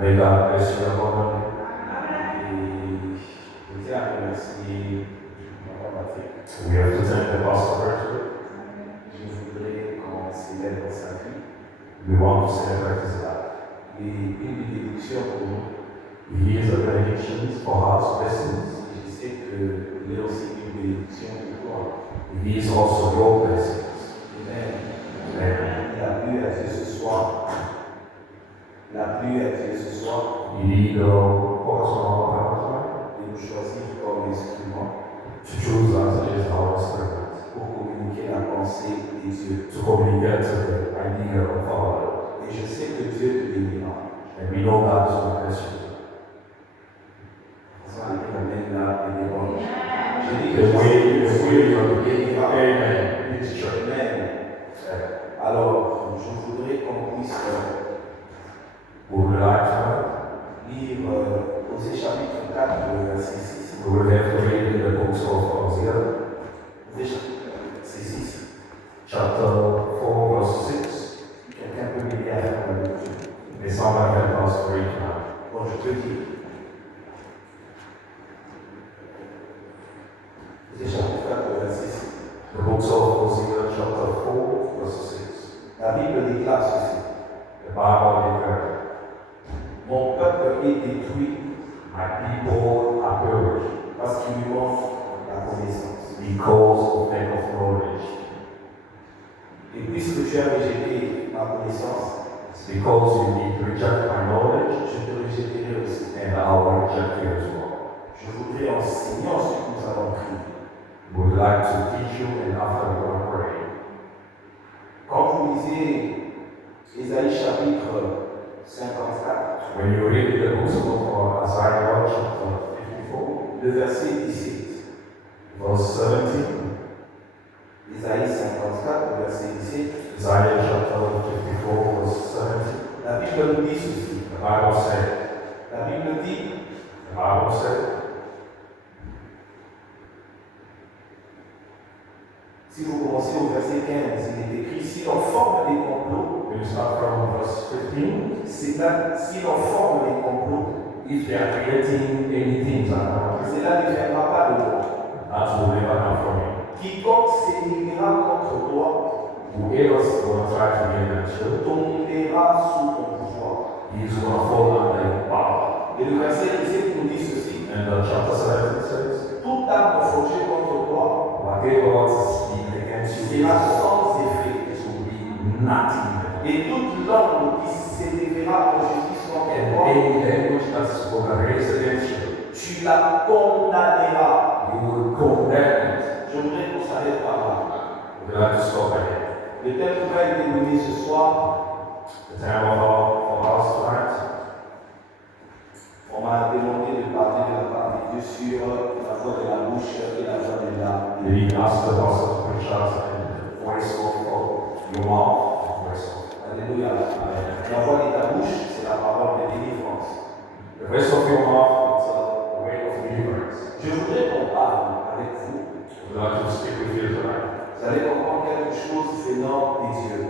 May God bless you abundantly. We have to thank the pastor first. We want to celebrate his life. He is a benediction for us, blessings. He is also your blessings. Amen. Il nous choisit comme instrument to choose us as our instrument pour communiquer la pensée des dieux, to communicate the idea of our Lord. Et je sais que Dieu te bénira. And we know God is going to bless you. Ça amène là et des bons. Je dis que Dieu te bénira. Amen. Amen. Alors, je voudrais qu'on puisse lire Osée chapitre 4, verset 6. We will have to read in the books of Hosea. Osée chapitre 6. Chapter 4, verse 6. Quelqu'un peut m'aider à faire la lecture. Mais ça va help us to read now. Bon, je peux dire. Osée chapitre 4, verset 6. The books of Hosea, chapter 4, verse 6. La Bible déclare ceci. The Bible declares. Mon peuple est détruit, my people are perished, parce qu'il lui manque la connaissance. Because of lack of knowledge. Et puisque tu as rejeté ma connaissance, it's because you need to reject my knowledge, je te rejetterai aussi. And I will reject you as well. Je voudrais enseigner ce que nous avons pris. Would like to teach you and after we will pray. Quand vous lisez Ésaïe chapitre 54. When you read the book of Isaiah chapter 54, le verset 17, verse 17, Isaïe 54, verset 17, Isaiah chapter 54, verse 17, la Bible nous dit ceci. The Bible said, la Bible dit, the Bible said, si vous commencez au verset 15, il est écrit, si l'on forme des complots, we start from verse 15. Si l'on forme des complots, if they are creating anything, cela ne viendra pas de moi. That will never come from you. Quiconque s'élèvera contre toi, whoever will try to be against you, tombera sous ton pouvoir. He is going to fall under your power. Et le verset 17 nous dit ceci. And chapter 17 says, toute arme forgée contre toi, whatever was against you, sera sans effet. It will be nothing. Et toute langue qui s'élèvera en justice contre toi, tu la condamneras. You will condemn it. Je voudrais qu'on s'arrête par là. We like to stop here. Le thème qui va être donné ce soir, the time for us tonight, on m'a demandé de parler de la part de Dieu sur la voix de la bouche et la voix de l'âme. He asked the pastor to preach us the voice of your mouth, voice of. Alléluia. La voix de ta bouche, c'est la parole de délivrance. The voice of your mouth is a way of deliverance. Je voudrais qu'on parle avec vous. I would like to speak with you tonight. Vous allez comprendre quelque chose venant des dieux.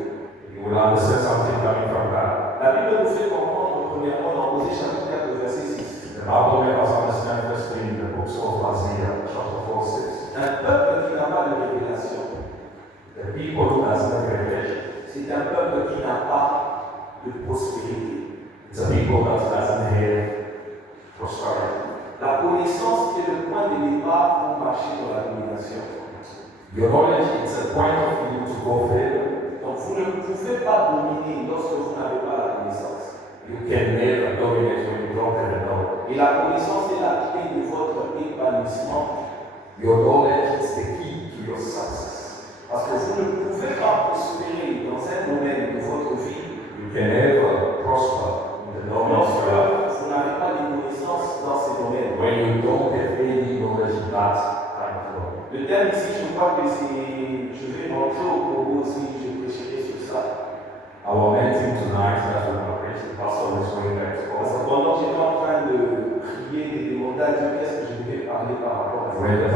You will understand something coming from God. La Bible nous fait comprendre premièrement dans Osée chapitre 4, verset 6. The Bible makes us understand first in the books of Isaiah, chapter 4, 6. Un peuple qui n'a pas de révélation. The people who has no revelation. C'est un peuple qui n'a pas de prospérité. It's a people that doesn't have prosperity. La connaissance est le point de départ pour marcher dans la domination. Your knowledge is a point of view to go further. Donc vous ne pouvez pas dominer lorsque vous n'avez pas la connaissance. You can never dominate when you don't have a knowledge. Et la connaissance est la clé de votre épanouissement. Your knowledge is the key to your success. Parce que vous ne pouvez pas prospérer dans un domaine de votre vie You can never prosper in the knowledge lorsque of God vous n'avez pas de connaissances dans ces domaines. when you don't have any knowledge in that kind of knowledge. Le thème ici, je crois que c'est, je vais rentrer au Congo aussi, je prêcherai sur ça. Our main theme tonight that we're going to preach, the pastor is going back to Parce que Congo. pendant que j'étais en train de prier et de demander à Dieu qu'est-ce que je devais parler par rapport à ça. When the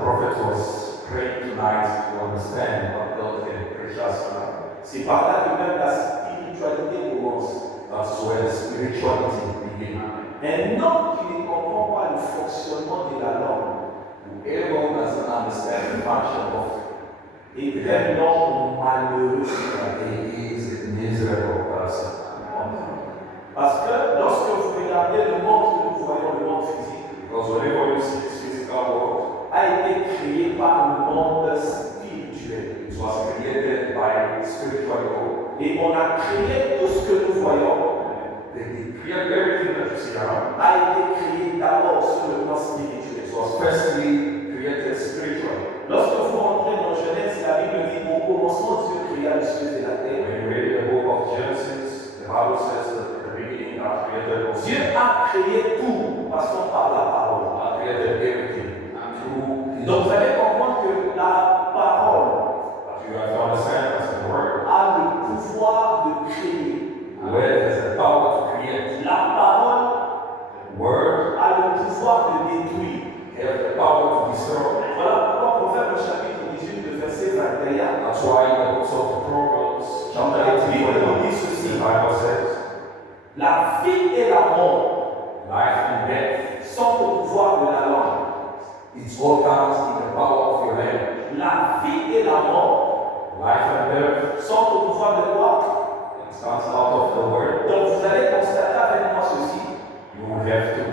prophet was praying tonight to understand what God can preach us tonight, C'est par là que même la spiritualité commence. that's where spirituality begins. Un homme qui ne comprend pas le fonctionnement de la langue Everyone doesn't understand the function of est un homme malheureux. he is a miserable person. Parce que lorsque vous regardez le monde que nous voyons, le monde physique, Because whenever you see this physical world, a été créé par le monde spirituel. it was created by spiritual God. Et on a créé tout ce que nous voyons, They created everything that you see around. a été créé d'abord sur le plan spirituel. It was firstly created spiritually. Lorsque vous rentrez dans Genèse, la Bible dit au commencement Dieu créa les cieux et la terre. When you read the book of Genesis, the Bible says that at the beginning God created all Dieu a créé tout, passons par la parole. God created everything through His Donc vous allez comprendre que la parole But you have to understand that the word a le pouvoir de créer. has the power to create. La parole The word a le pouvoir de détruire. has the power to destroy. Voilà pourquoi Proverbe chapitre 18, le verset 21, That's why in the books of Proverbs, chapter la 18, Bible nous dit the ceci. Bible says, La vie et la mort life and death, sont au pouvoir de la langue. it all comes in the power of your language. La vie et la mort Life and death, sont au pouvoir de quoi? it comes out of the word. Donc vous allez constater avec moi ceci. You will have to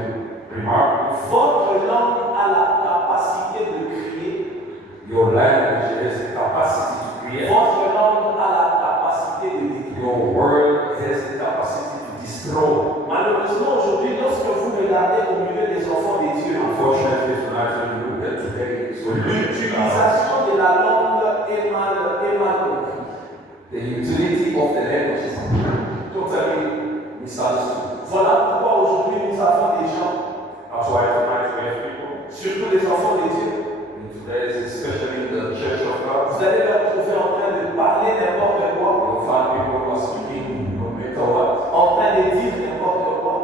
remark Votre langue a la capacité de créer. your language has the capacity to create. Votre langue a la capacité de détruire. Your word has the capacity to destroy. Malheureusement, aujourd'hui, lorsque vous regardez au milieu des enfants des dieux, Unfortunately, tonight when you look at today, it's when l'utilisation de la langue est mal comprise. the utility of the language is totally misunderstood. Voilà pourquoi aujourd'hui nous avons des gens, That's why tonight we have people, surtout les enfants des dieux, in today's, especially in the Church of God, vous allez leur trouver en train de parler n'importe quoi, you'll find people who are speaking no matter what, en train de dire n'importe quoi,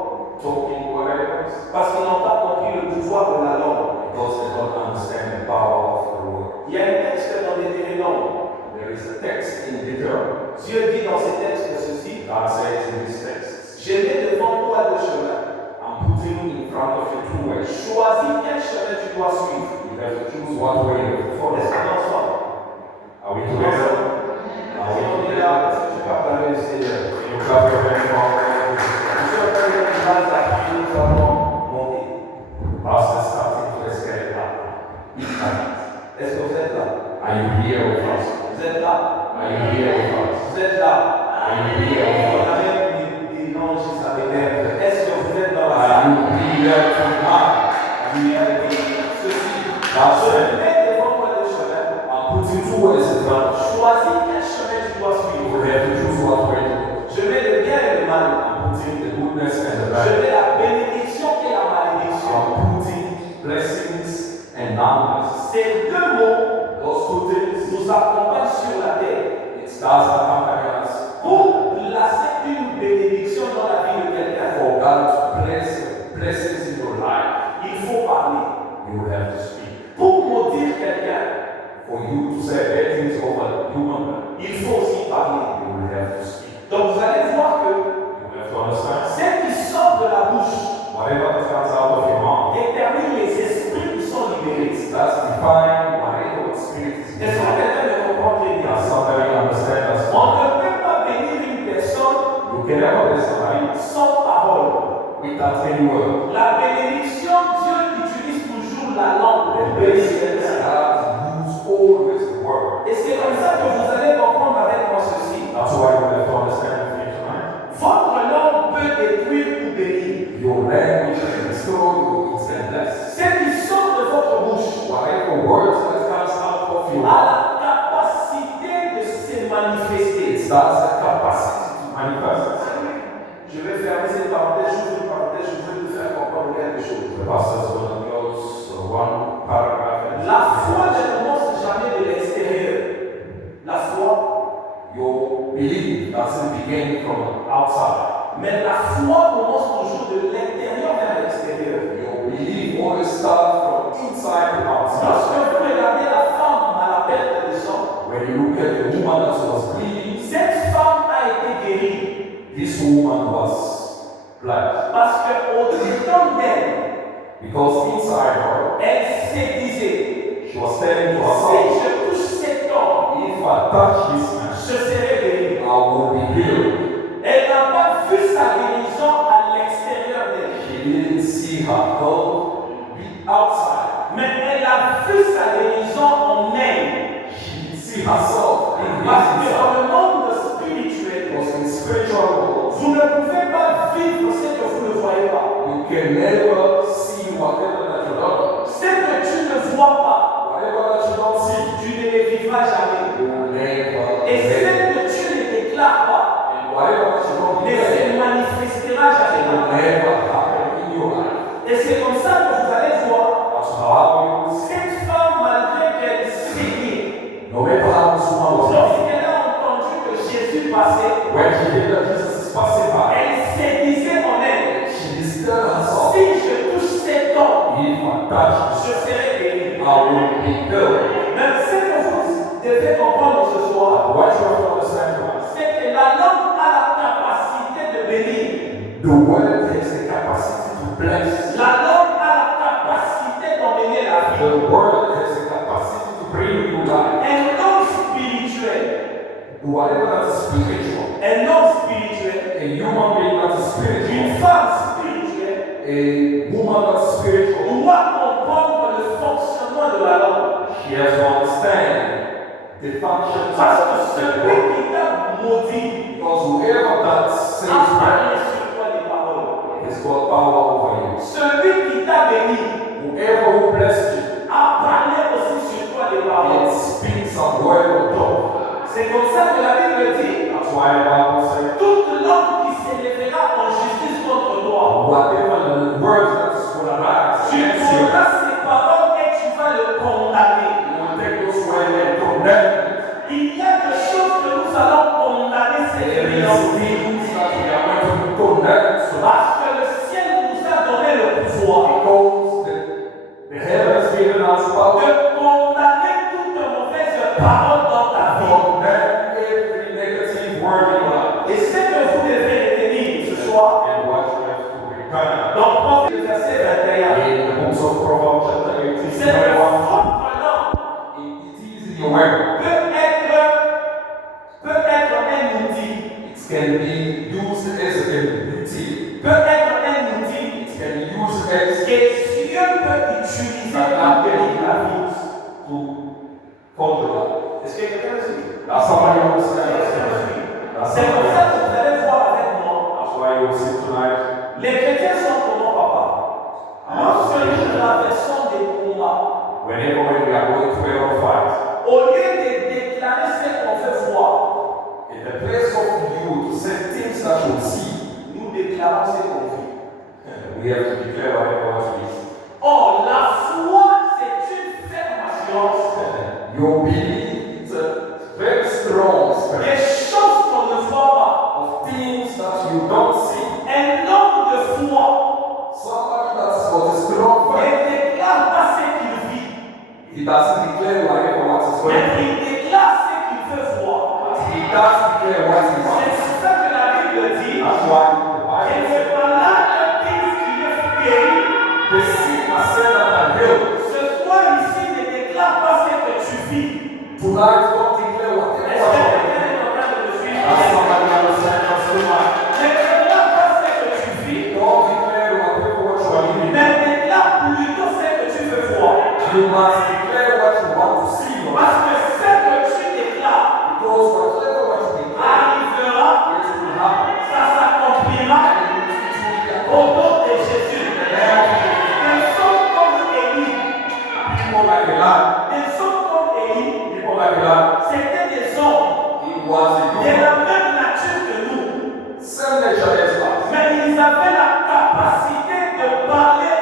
talking whatever, parce qu'ils n'ont pas compris le pouvoir de la langue. because they don't understand the power of the word. Il y a un texte dans Deutéronome. There is a text in Deuteronomy. Dieu dit dans ce texte ceci, God says in this text, je mets devant toi le chemin. I'm putting in front of you two ways. Choisis quel chemin tu dois suivre. You have to choose what way to follow. Est-ce qu'on ensemble? Are we together? Are Si we on est together? là, est-ce que tu peux acclamer le Seigneur? Can you clap your hands for Nous sommes dans une phase à qui nous allons monter. Pastor starting to escape now. Est-ce que vous êtes là? Are you here with us? Vous êtes là? Are you here with us? Vous êtes là? Are you here with On us? a même des noms juste à m'énerve. Est-ce que vous êtes dans la Are salle? you here tonight? Oui, ceci. That's Je it. mets devant toi le chemin. I'm putting two ways in front of Choisis quel chemin tu dois you. suivre. You have to choose what way to go. Je mets le bien et le mal. I'm putting the goodness and the Je bad. mets la bénédiction et la malédiction. I'm putting blessings and numbers. Ces deux mots Those two things, nous accompagnent sur la terre it does accompany us pour placer une bénédiction dans la vie de quelqu'un. for God to place blessings in your life. Il faut parler. You have to speak. Pour maudire quelqu'un, For you to say bad things over human, il faut aussi parler. you will have to speak. Donc vous allez voir que You have to understand. ce qui sort de la bouche Whatever that comes out of your mouth, détermine les esprits qui sont libérés. that's define whatever spirit is Est-ce que in. quelqu'un me comprend très bien? Does somebody understand us? On without any word. La bénédiction, Dieu utilise toujours la langue. The blessings God use always the word. Et c'est comme ça que vous allez comprendre avec moi ceci. That's why we have to understand with me tonight. Votre langue peut détruire ou bénir. Your language can restore you, it can bless. Ce qui sort de votre bouche Whatever words that comes out of your a mouth, la capacité de se manifester. it has the capacity to manifest. Je vais fermer cette parenthèse, j'ouvre une parenthèse, je veux vous faire comprendre quelque chose. The pastor's going to close one paragraph. La foi ne commence jamais de l'extérieur. La foi, Your belief doesn't begin from outside. mais la foi commence toujours de l'intérieur vers l'extérieur. Your belief always starts from inside to outside. Lorsque vous regardez la femme à la perte de sang, When you look at the woman that was bleeding, cette femme a été guérie this woman was blessed parce qu'au-dedans d'elle, because inside her, elle se disait, she was telling to si herself, je touche cet homme, if I touch this man, je serai guérie. I will be healed. Elle n'a pas vu sa guérison à l'extérieur d'elle, She didn't see her health be outside. mais elle a vu sa guérison en elle. She didn't see herself in Parce que this dans inside. le monde spirituel, Because in spiritual world, vous ne pouvez pas vivre ce que vous ne voyez pas. you can never see whatever that you don't know. Ce que tu ne vois pas, Whatever that you don't see, tu ne le vivras jamais. you will never Et ce live. que tu ne déclares pas, And whatever that you don't ne hear, se manifestera it jamais. will never happen in your life. Et c'est comme ça que vous allez voir That's how you, cette femme, malgré qu'elle saignait, no matter how this woman was living, lorsqu'elle a entendu que Jésus passait, when she heard that Jesus is passing by, elle se disait en elle, she disturbed herself. si je touche cet homme, If I touch je serai guéri. I will be healed. Mais ce que vous devez comprendre ce soir, What you have to understand tonight, c'est que la langue a la capacité de bénir. the word has the capacity to bless. La langue a la capacité d'emmener la vie. The word has the capacity to bring you life. Un homme spirituel, Whatever that is spiritual, un homme spirituel, a human being that is une spiritual, femme spirituelle, a woman that's spiritual, doit comprendre le fonctionnement de la langue. she has to understand the functions Parce que of the celui word. qui t'a maudit Because whoever that says a bad parlé sur toi des paroles. has got power over you. Celui qui t'a béni Whoever who blessed you, a parlé aussi sur toi des paroles. it speaks a word of God. C'est comme ça que la Bible dit, That's why the Bible says, toute langue qui s'élèvera en justice contre toi, whatever the words that is going to rise tu against you, prendras ces paroles et tu vas le condamner. you will take those words and condemn it. Il y a des choses que nous allons condamner cette There is nuit. things that we are going to condemn tonight. Parce que le ciel nous a donné le pouvoir Because the heaven has given us power de condamner toute mauvaise parole dans ta to vie. condemn every negative word in life. Et ce que vous devez retenir ce soir, And what you have to return. dans Proverbe verset 21, In the books of Proverbs chapter 18, c'est que 21, votre langue it is in your word. peut être un outil, It can be used as a utility. peut être un outil It can be used as que Dieu peut utiliser pour bénir la vie. to control. Est-ce que quelqu'un me suit? That's somebody understand. C'est comme ça que vous allez voir avec moi. That's why you see tonight. Les chrétiens sont comment, papa? Lorsque nous traversons des combats, Whenever when we are going through a fight, au lieu de déclarer ce qu'on veut voir, in the place of you to say things that you see, nous déclarons ce qu'on vit. we have to declare whatever what we see. Or, la foi, c'est une ferme assurance. Your belief is a very strong spirit Des choses qu'on ne voit pas. of things that you don't see. Un homme de foi Somebody that's got a strong ne faith, déclare pas ce qu'il vit, he doesn't declare whatever what is going mais on. il déclare ce qu'il veut voir. He does declare what he C'est wants. pour ça que la Bible dit That's why the que Bible c'est says, pendant le temps qu'il est guéri. the sick are said that are healed. Ce soir ici, ne déclare pas ce que tu vis. Tonight, don't declare whatever Est-ce what que you quelqu'un est en train de me suivre? As somebody understand us tonight. Ne déclare pas ce que tu vis. Don't declare was a de human, la même nature que nous. same nature as us. Mais ils avaient la capacité de parler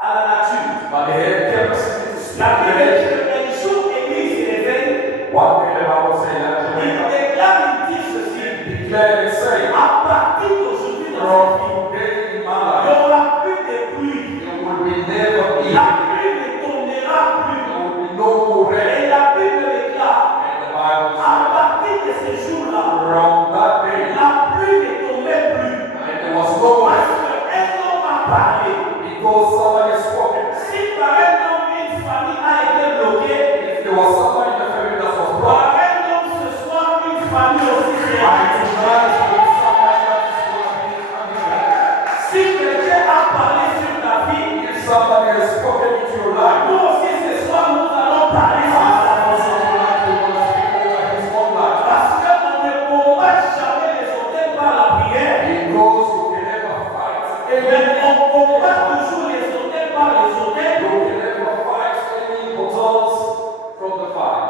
à la nature. But they had capacity to speak La to Bible the dit nature. qu'un jour, Élie se réveille, One day the Bible says that il Jamaica déclare, il dit ceci. declared and said, À partir d'aujourd'hui dans from cette vie, today in my il n'y life, aura plus de pluie. there will be never be. La pluie ne tombera plus. There will be no more rain. Et la Bible déclare, And the Bible à says, partir de ce jour-là, from that day, la pluie ne tombait plus. and there was no more Parce rain, qu'un homme a parlé. because somebody has spoken. Si par un homme une famille a été bloquée, If there was somebody in the family that was par blocked, un homme ce soir une famille aussi I sera. tonight with somebody that is going to be coming back. Si quelqu'un a parlé sur ta vie, If somebody has spoken into your life, nous aussi ce soir nous allons parler sur I ça. also tonight we want to speak over his own life. Parce qu'on ne combat jamais les hôtels par la prière, Because you can never fight mais on combat toujours les hôtels par les hôtels. You can never fight any battles from the fight.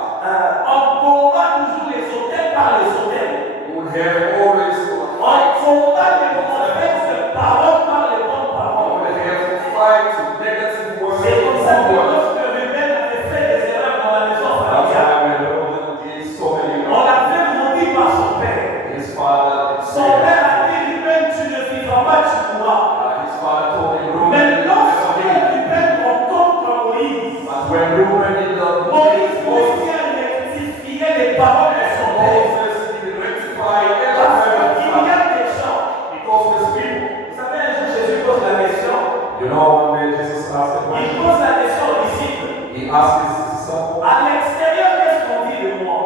On combat toujours les hôtels par les hôtels. You will have always to On fight. combat les mauvaises paroles par les bonnes You paroles. will have to fight with negative words C'est and comme ça good que words. lorsque Ruben avait fait des erreurs dans la maison That's familiale, why when Reuben did so many on l'avait maudit par son père. his father did Son say, père a dit, Ruben, tu ne vivras pas, tu mourras. his father told him, Mais Reuben, lorsque never live. Ruben rencontre Moïse, But when Reuben did the Moïse vient rectifier les paroles de son père. Moses did rectify Parce every qu'il y a des gens. because these people. Vous savez, un jour Jésus pose la question. You know, one day Jesus asked a Il question. pose la question aux disciples. He asked his disciples, À l'extérieur, qu'est-ce qu'on dit de moi?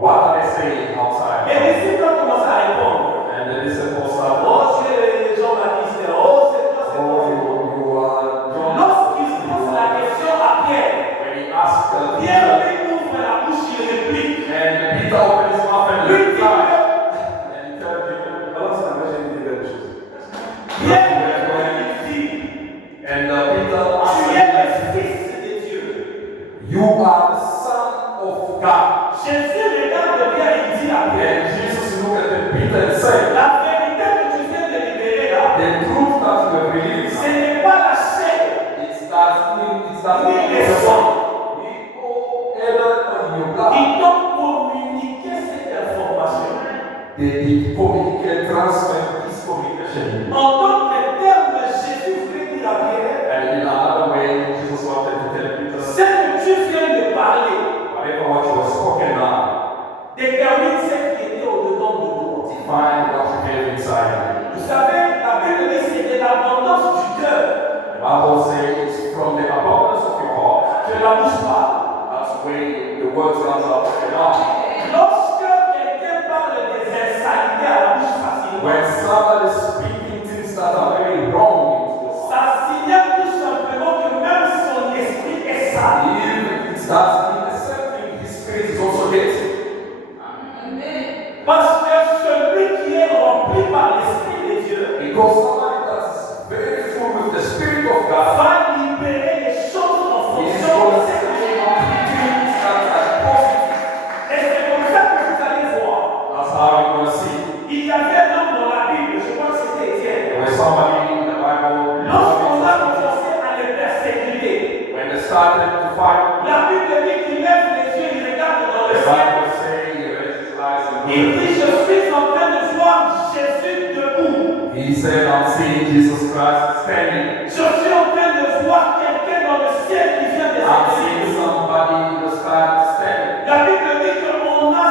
what are they saying outside? Les disciples ont commencé à répondre. And the disciples started, Oh, tu es Jean-Baptiste. Oh, c'est toi, c'est oh, toi. you are John. Lorsqu'il pose la question à Pierre, When he asked Pierre Peter, lui ouvre la bouche, il réplique. and Peter opened his mouth and Lui dit replied. que And he told him, Alors, ça n'a jamais été quelque chose. Pierre lui dit, and Peter tu es answered, le Fils de Dieu. you are the Son of God. Jésus regarde Pierre et il dit à Pierre, And Jesus looked at Peter and said, la vérité que tu viens de libérer là, the truth that you have released, ce n'est pas la chair, it's that ni le sang. Ils t'ont communiqué cette information. They communicate, transfer this communication. En d'autres termes, Jésus voulait dire à Pierre, And in another way, Jesus wanted to tell Peter, ce que tu viens de parler whatever what you have spoken now, détermine ce qui était au-dedans de toi. define what you have inside you. Vous savez, la Bible dit c'est de l'abondance du cœur The Bible says it's from the abundance of your heart. que la bouche parle. That's when the words comes out of your mouth. Lorsque quelqu'un parle des insanités à la bouche facilement, When somebody is speaking things that are very wrong, ça signale tout simplement que même son esprit est sale. even it does mean the same thing. His spirit is also dirty. Parce que celui qui est rempli par l'Esprit de Dieu Because somebody that is very full with the Spirit of God va libérer les choses en is fonction going de to ce say que j'ai things that are positive. Et c'est comme ça que vous allez voir. That's how you're going to see. Il y avait un homme dans la Bible, je crois que c'était Étienne. There was somebody in the Bible, Lorsqu'on a commencé à le persécuter, when they started to fight, la Bible dit qu'il lève les yeux, il regarde dans le the ciel. Bible says he raised his eyes and Il looked. dit, je suis en train de voir Jésus debout. He said, I'm seeing Jesus Christ standing. Je suis en train de voir quelqu'un dans le ciel qui vient de I'm seeing s'élever. somebody in the sky standing. La Bible dit qu'on a...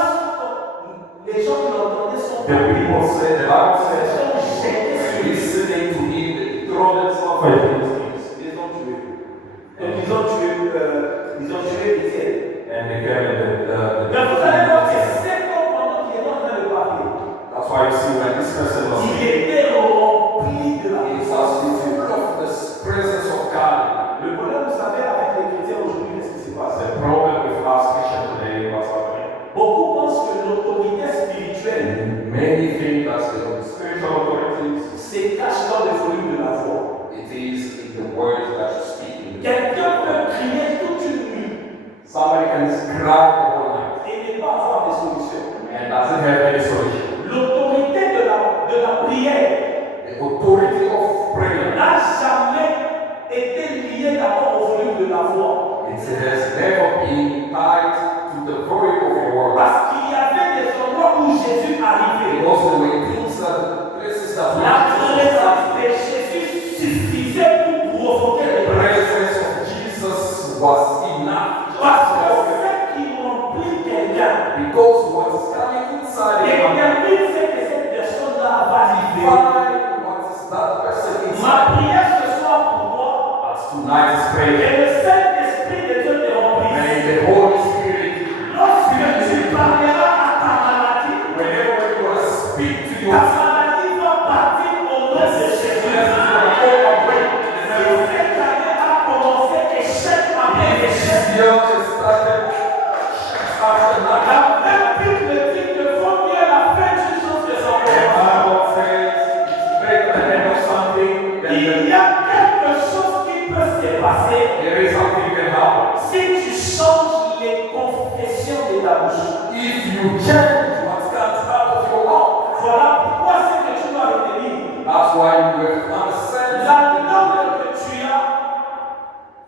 Les gens qui l'entendaient sont The people say, the Bible Ils says, sont jetés sur lui. listening to him, they throw themselves at his feet. Ils ont tué. Donc ils ont tué Étienne. And they came in Mais vous allez voir que cet homme, pendant qu'il est en train de parler, That's why you see when this person was il speaking, était rempli de la he puissance. was full of the presence of God. Le problème, vous savez, avec les chrétiens aujourd'hui, qu'est-ce qui se passe? The problem with us Christians today, what's happening? Beaucoup pensent que l'autorité spirituelle Many think that the spiritual authorities, se cache dans le volume de la voix. it is in the words that you speak. Quelqu'un peut crier Scan inside Et your mind. détermine ce que cette personne-là va livrer. Find what is that person Ma inside. prière ce soir pour toi, As tonight's et prayer, le Saint-Esprit de Dieu te may remplisse. the Holy Spirit, Lorsque tu parleras à ta maladie, Whenever you want to speak to ta your maladie va partir au nom de Jésus. Si cette année a commencé échec après échec, la même Bible dit que vaut mieux la fin d'une chose que son commencement. Il y a quelque chose qui peut se passer si tu changes les confessions de ta bouche. Voilà pourquoi c'est que tu dois retenir. La langue que tu as,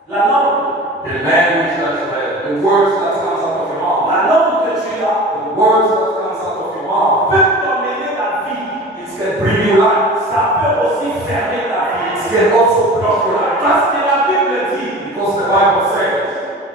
la langue, The language that you have, the words that comes out of your mouth, la langue que tu as the words that comes out of your mouth, peut t'emmener la vie. it can bring you life. Ça peut aussi fermer ta vie. It can also block your life. Parce que la Bible dit, Because the Bible says,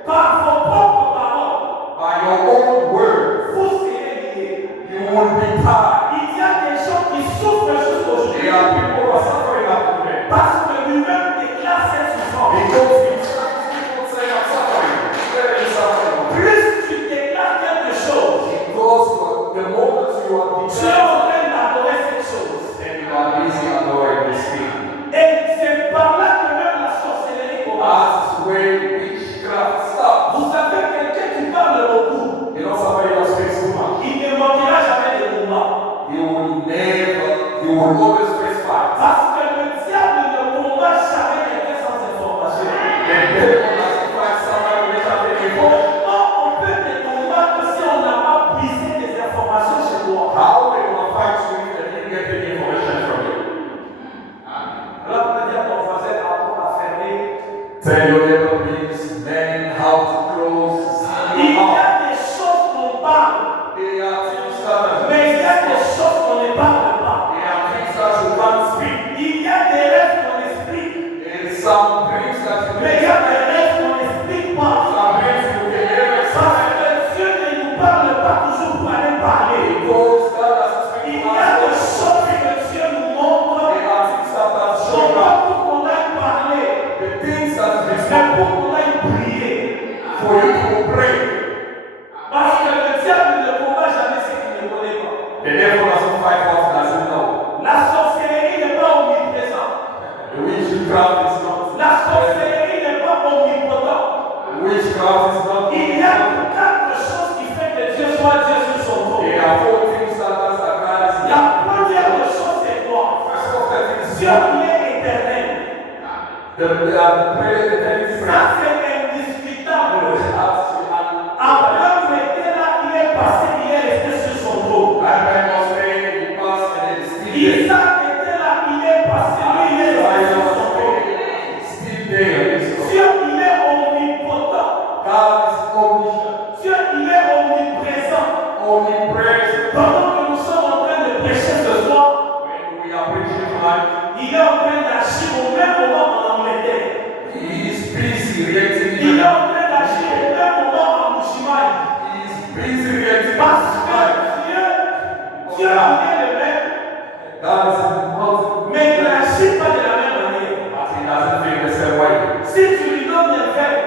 par vos propres paroles, by your own word, vous serez liés. you will be tied. Il y a des gens qui souffrent jusqu'aujourd'hui There are people who are suffering after today. parce que lui-même déclare cette souffrance. Because people say I'm suffering. There is suffering. Plus tu déclares quelque chose, Because the moment you are tu es declaring, en train d'adorer cette chose. and you are busy adoring this thing. Et c'est par là que même la sorcellerie commence. That's where witchcraft starts. Vous savez, quelqu'un qui parle beaucoup, You know somebody that speaks too much. il ne manquera jamais de combats. You will always face fights. Parce que le diable ne combat jamais quelqu'un sans information. The devil doesn't fight somebody without any information. Comment on peut te combattre si on n'a pas puisé des informations chez toi? How are they going to fight you if they didn't get any information from you? Alors, on peut dire qu'on faisait apprendre à fermer. Tell your neighbor, please, man, how to close Il y your mouth. a des choses qu'on parle, There are things that mais il y a des choses qu'on ne parle pas. there are things that you can't speak. Il y a des rêves qu'on explique, There is some dreams that you mais il y a des rêves qu'on n'explique pas. some dreams you can never Parce see. que Dieu ne nous parle pas toujours pour aller parler. Because God doesn't speak Il to y a des us. choses que Dieu nous montre, There are things that are non showing pas up. pour qu'on aille parler, The things that is mais spoken pour qu'on aille prier. for you to pray. Parce que le diable ne combat jamais ce qu'il ne connaît pas. The devil doesn't fight what he doesn't know. La sorcellerie n'est pas omniprésente. The witchcraft is not. La sorcellerie n'est pas omnipotent. The witchcraft is not. Il y a quatre choses qui font que Dieu soit Dieu sur son trône. There are four things that God is. La première des choses, c'est quoi? First of the things. Dieu, il est éternel. The prayer, the things. Ça, c'est indiscutable. Abraham était là, il est passé, il est resté sur son trône. Abraham was praying, he passed, and then still there. Isaac était là, il est passé, lui, il est resté sur son trône. Still there. Dieu, il est omnipotent. God is omniscient, Dieu, il est omniprésent. omnipresent. Pendant que nous sommes en train de prêcher ce soir, When we are preaching tonight, il est en train d'agir au même moment en Angleterre. he is busy reacting. Il est en train d'agir au même moment en Mouchimaï. He is busy reacting. Parce que Dieu, il est le même, God is multiple, mais il n'agit pas de la même manière. but he doesn't think the same way. Si tu lui donnes un verre,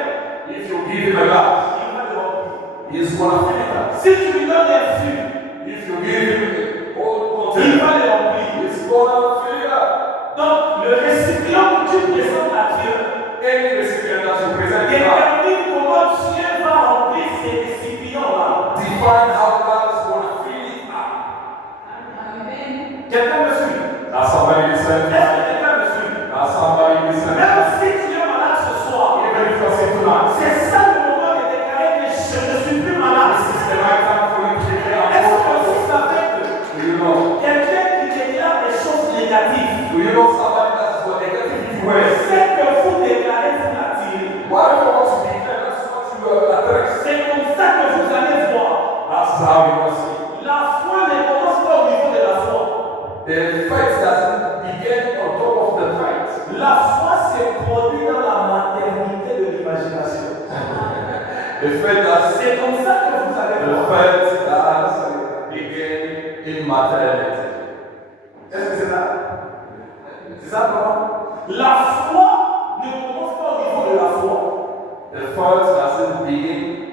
If you give him a glass, il va le remplir. he is going to fill it up. Si tu lui donnes un fût, If you give him a whole il container, va le remplir. he's going to fill it up. Donc, le récipient que tu présentes à Dieu Any recipient that you present to God, détermine comment Dieu va remplir ces récipients-là. define how God is going to fill it up. Quelqu'un me suit? Now somebody listen. Est-ce que quelqu'un me suit? Now somebody listen. Même si tu es malade ce soir, Even if you're sick tonight, c'est ça le moment de déclarer que je ne suis plus malade. this is the right time for you to declare I'm Est-ce que healed. vous savez que Do you know? quelqu'un qui déclare des choses négatives, Do you know somebody that's got negativity ways? c'est que vous déclarez, vous l'attirez. Whatever what you declare, that's what you address. C'est comme ça que vous allez voir. That's how you must see. La foi ne commence pas au niveau de la foi. The faith doesn't begin on top of the faith. La foi se produit dans la maternité de l'imagination. The faith that's C'est comme ça que vous allez the voir. faith that's materialism. Est-ce que c'est ça? C'est ça comment? La foi ne commence pas au niveau de la foi. The first doesn't begin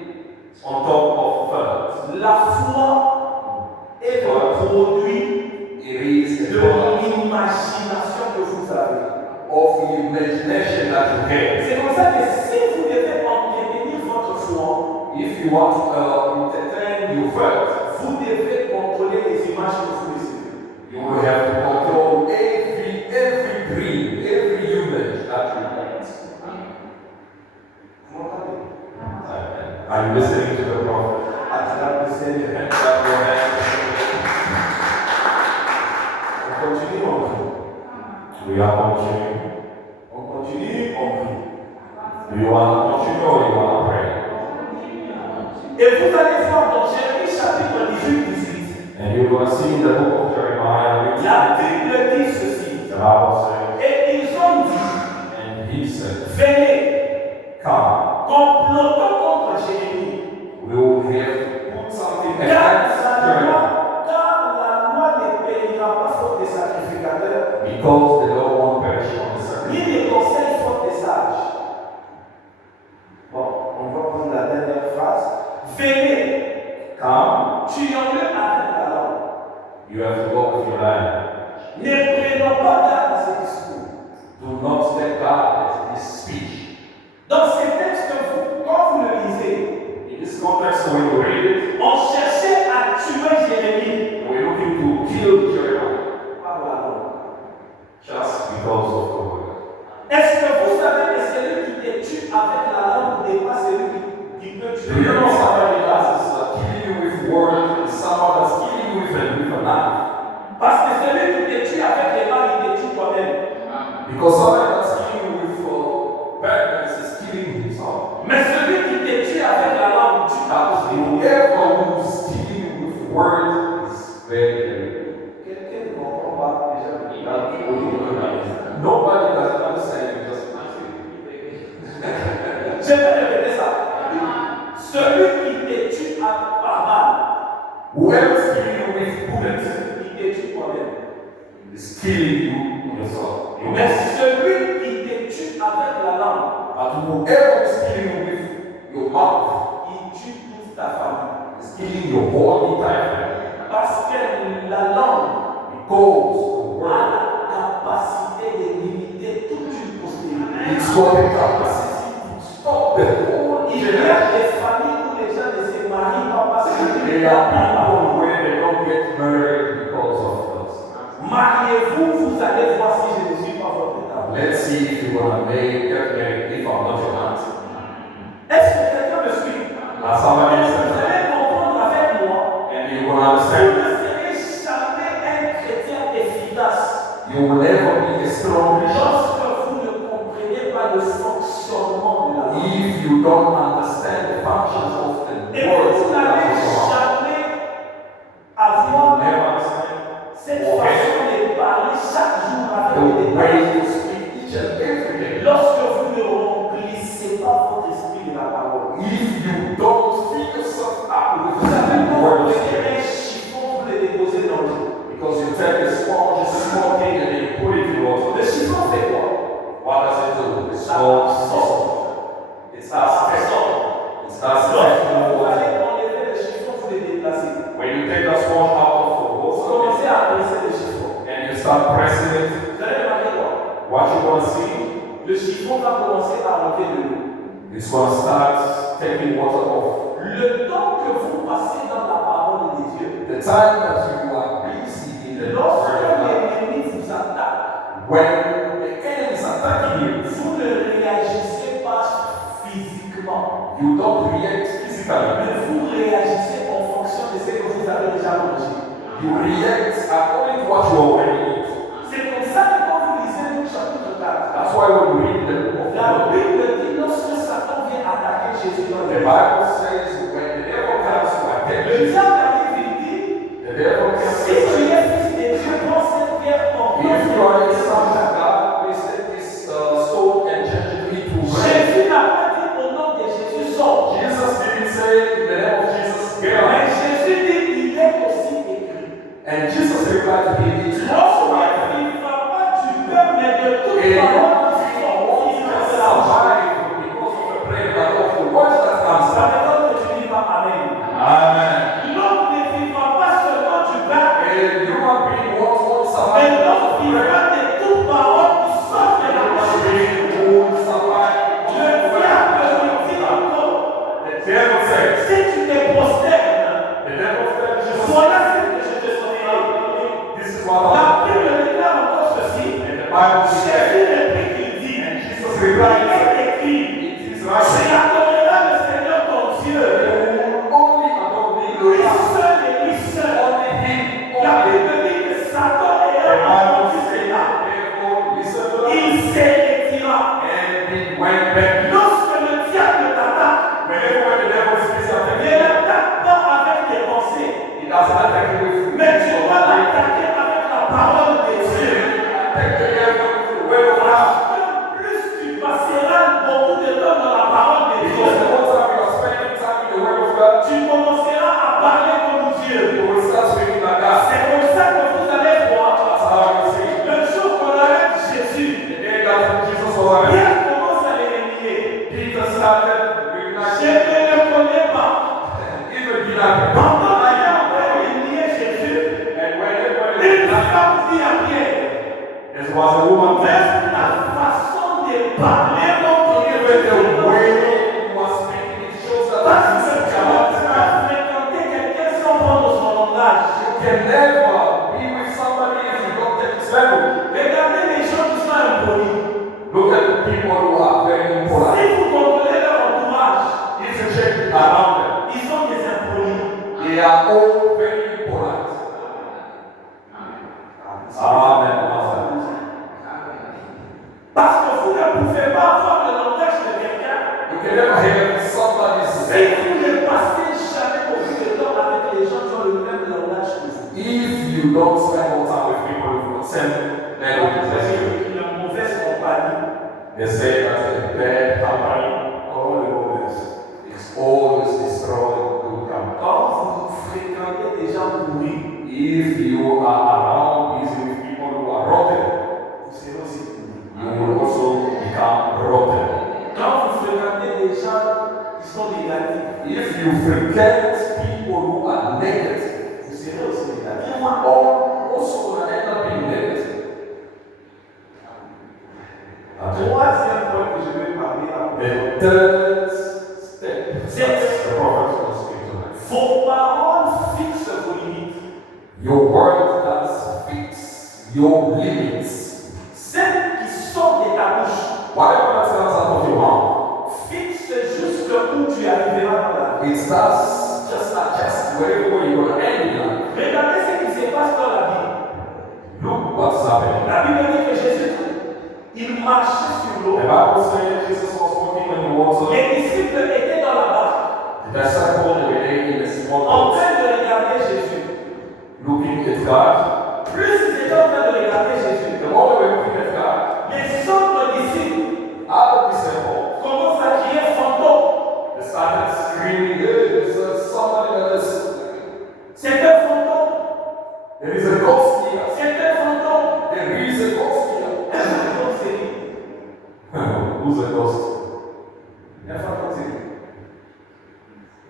on top of first. La foi est le produit It is de the product l'imagination que vous avez. of the imagination that you have. C'est comme ça que si vous devez entretenir votre foi, If you want to entertain your first, vous devez contrôler les images que vous recevez. you will have to control every dream, every image that you get. Vous m'entendez? Are you listening to the prophet? Acclame le Seigneur. And clap your hands. On continue, on prie. We are continuing. On continue, on prie. Do you want to continue or you want to pray? Et vous allez voir dans Jérémie chapitre 18. And you're going to see in the book of Jeremiah, La Bible dit ceci. the Bible says, Et ils ont dit, and he said, venez, come, complotons contre Jérémie. we will have to put something Car against Jeremiah. la loi ne périra pas faute des sacrificateurs, Because the law won't perish on the ni sacrifice. les conseils faute des sages. Bon, on va prendre la dernière phrase. Venez, Come, tu en veux avec la langue. you have to go with your land. Ne prenons pas garde à ce discours. Do not take God at this speech. Dans ces textes, quand vous le lisez, In this context, when you read it, on cherchait à tuer Jérémie we're looking to kill Jeremiah par la langue. just because of the word. Est-ce que vous savez que celui qui te tue avec la langue n'est pas celui qui peut Do tuer you know l'autre? somebody else is killing you with word and someone that's killing you with a knife? Parce que celui qui te tue avec les mains, il te tue toi-même. Because somebody that's killing you with badness is killing himself. Mais celui qui te tue avec la langue, il tue But whoever who's killing you with word is very quelqu'un ne comprend pas déjà. Nobody doesn't understand you just Je vais répéter ça. Celui qui te tue par balle, whoever is killing you with bullets il te tue toi-même. is killing you yourself. Mais celui qui te tue avec la langue, But whoever is killing you with your mouth il tue toute ta famille. is killing your whole entire family. Parce que la langue Because the a word, la capacité de limiter toute une postérité. it's got the capacity to stop the whole Il y a generation. des familles où les gens ne se marient pas parce que There are people where they don't get married because of this. mariez-vous, vous allez voir si je ne suis pas votre état. Let's see if you're gonna get married if I'm not your aunt. Est-ce que quelqu'un me suit? Now somebody Vous said, allez comprendre avec moi. and you're gonna Vous understand. ne serez jamais un chrétien efficace You will never be a strong Christian lorsque vous ne comprenez pas le fonctionnement de la langue. if you don't understand the functions of the Et words vous that n'allez come from our mouth. jamais You avoir will never understand cette façon de parler chaque jour avec the les way détails. you speak each and every day. Lorsque vous ne remplissez pas votre esprit de la parole. If you don't fill yourself up with Vous savez, the quand vous words, prenez un chiffon, vous le déposez dans l'eau. because you take a sponge, smoking, and then you put it in Le water. chiffon fait quoi? What does it do? It Ça starts absorbe. It Ça starts taking. absorbe. It starts Lorsque taking vous water. allez enlever le chiffon, vous le déplacez. When you take the sponge out of the Vous water commencez à presser le chiffon. and you start pressing it, Vous allez remarquer quoi? what you're gonna see, Le chiffon va commencer à enlever de l'eau. it's gonna start taking water off. Le temps que vous passez dans la parole de Dieu, The time that you are busy in the lorsque word of God, l'ennemi vous attaque, when the enemy is attacking you, vous ne réagissez pas physiquement, you don't react physically. mais vous réagissez en fonction de ce que vous avez déjà mangé. You react according to what you already eat. C'est comme ça que quand vous lisez Luc chapitre 4, That's why when we read the book of la Luke, Bible dit lorsque Satan vient attaquer Jésus dans the le Bible says when the devil comes to attack le you, diable arrive et dit, the devil comes si to tu attack es fils de Dieu, prends cette pierre en you. If you are a son bronze. of God, please take this stone and change it into bread. Jésus n'a pas dit au nom de Jésus sort. Jesus didn't say in the name of Jesus, get Mais up. Jésus dit, il est aussi écrit. And Bible says, Jésus réplique, il dit, and Jesus il replied, est écrit, it is tu right. adoreras le Seigneur ton Dieu, You will only adore me, lui Lord. seul et lui seul. Only Him, La only Him. Bible dit que Satan The ayant Bible entendu says, cela, therefore, listen to il that. s'est retiré. And he went back. Lorsque le diable t'attaque, Whenever when the devil is busy il attacking you, n'attaque pas avec tes pensées, he doesn't attack you with mais tu dois l'attaquer avec la parole de Dieu. attack the devil with the word of God. Parce que plus tu passeras beaucoup de temps dans la parole de Because the Dieu, more time you are spending time in the word of God, tu commenceras à parler comme Dieu. you will start speaking like God. C'est comme ça que vous allez voir. That's how you see. Le jour qu'on arrête Jésus, The day that Jesus was alive, Pierre commence à l'éliminer. Peter started Je recognizing ne le connais pas. even Peter. Pendant qu'il est en train d'éliminer Jésus, And whenever une femme dit à Pierre, there was a woman there, même ta façon de parler montre que even tu the es way you was speaking, it shows that parce this que is tu God. as fréquenté quelqu'un sans prendre son langage. You can never be with somebody if you don't take his language. Regardez les gens qui sont impolis. Look at the people who are very impolite. Si vous contrôlez leur entourage, If you check around them, ils sont des impolis. they are all very impolite. Amen. Parce que vous ne pouvez pas avoir le langage de quelqu'un You can never hear somebody's si say, vous ne passez jamais beaucoup de temps avec les gens qui ont le même langage que vous. if you don't spend more time with people who same language as you, Il y a une mauvaise compagnie. they say that a bad company is always destroying good company. Quand vous fréquentez des gens pourris, If you are around busy with people who are rotten, vous serez aussi pourris. you will also become rotten. Quand vous fréquentez des gens qui sont négatifs, If you frequent people who are negative, vous serez aussi négatif. you will also end up being negative. Troisième point que je vais parler après. The third step, C'est the prophet was speaking tonight. vos paroles fixent vos limites. Your word does fix your limits. Celles qui sortent de ta bouche Whatever that comes out of your mouth, fixent jusqu'où tu arriveras dans la vie. it does just adjust wherever you're going to end in life. Regardez ce qui se passe dans la Bible. Look what's happening. La Bible dit que Jésus, il marchait sur The l'eau. Bible says Jesus was walking on the water. Les disciples étaient dans la barque, The disciples were there in a small en boat, train de regarder Jésus. looking at God. Plus ils étaient en train de regarder Jésus, The more they were looking at God, les autres disciples other disciples, commencent à crier fantôme. they started screaming, hey, there's somebody that is, C'est un fantôme. there is a ghost here. C'est un fantôme. There is a ghost here. Un fantôme, c'est lui. Who's the ghost? Un fantôme, c'est lui.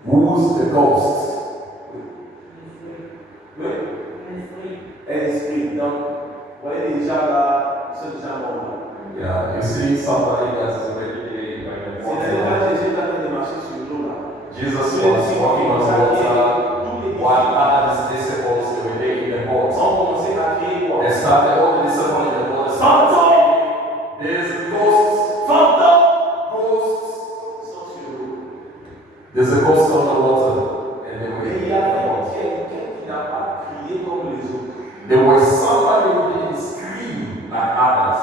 Who's the ghost? Oui. Un esprit. Donc, vous voyez déjà là, ils sont déjà morts. Yeah, you see somebody that is already there by the C'est water. déjà Jésus est en train de marcher sur l'eau là. Jesus was walking on the water while other disciples were there in the Ils boat. ont commencé à crier quoi? They started all the disciples in the boat. Fantôme! There's ghosts, Fantôme! ghosts. Ils sont sur l'eau. There's a ghost on the water, and they were Et in il y the avait boat. quelqu'un qui n'a pas crié comme les autres. There was somebody who didn't scream like others.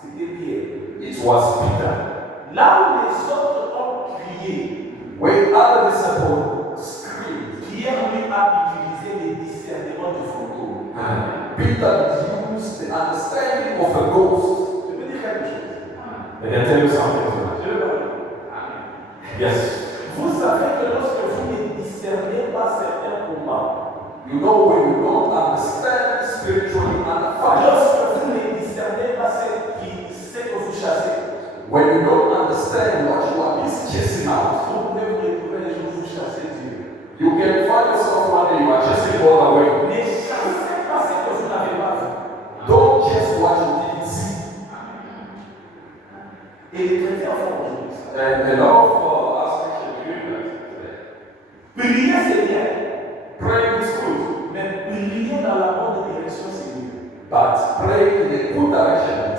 C'était Pierre. It was Peter. Là où les autres ont crié, When other disciples screamed, Pierre lui a utilisé les discernements du fantôme. Peter used the understanding of a ghost. Je peux dire quelque chose. I can tell you something tonight. Je veux parler. Yes. Vous savez que lorsque vous ne discernez pas certains combats, You know when you don't understand spiritually and fight, lorsque vous ne discernez pas ce que vous chassez, when you don't understand what you are busy chasing out, vous pouvez vous retrouver les jours où vous chassez Dieu. you can find yourself one day you are chasing all away. Ne chassez pas ce que vous n'avez pas vu. Don't chase what you didn't see. Et les chrétiens font aujourd'hui ça. And a lot of us Christians doing that today. Prier, c'est bien. Praying is good, Mais prier dans la bonne direction, c'est mieux. but praying in a good direction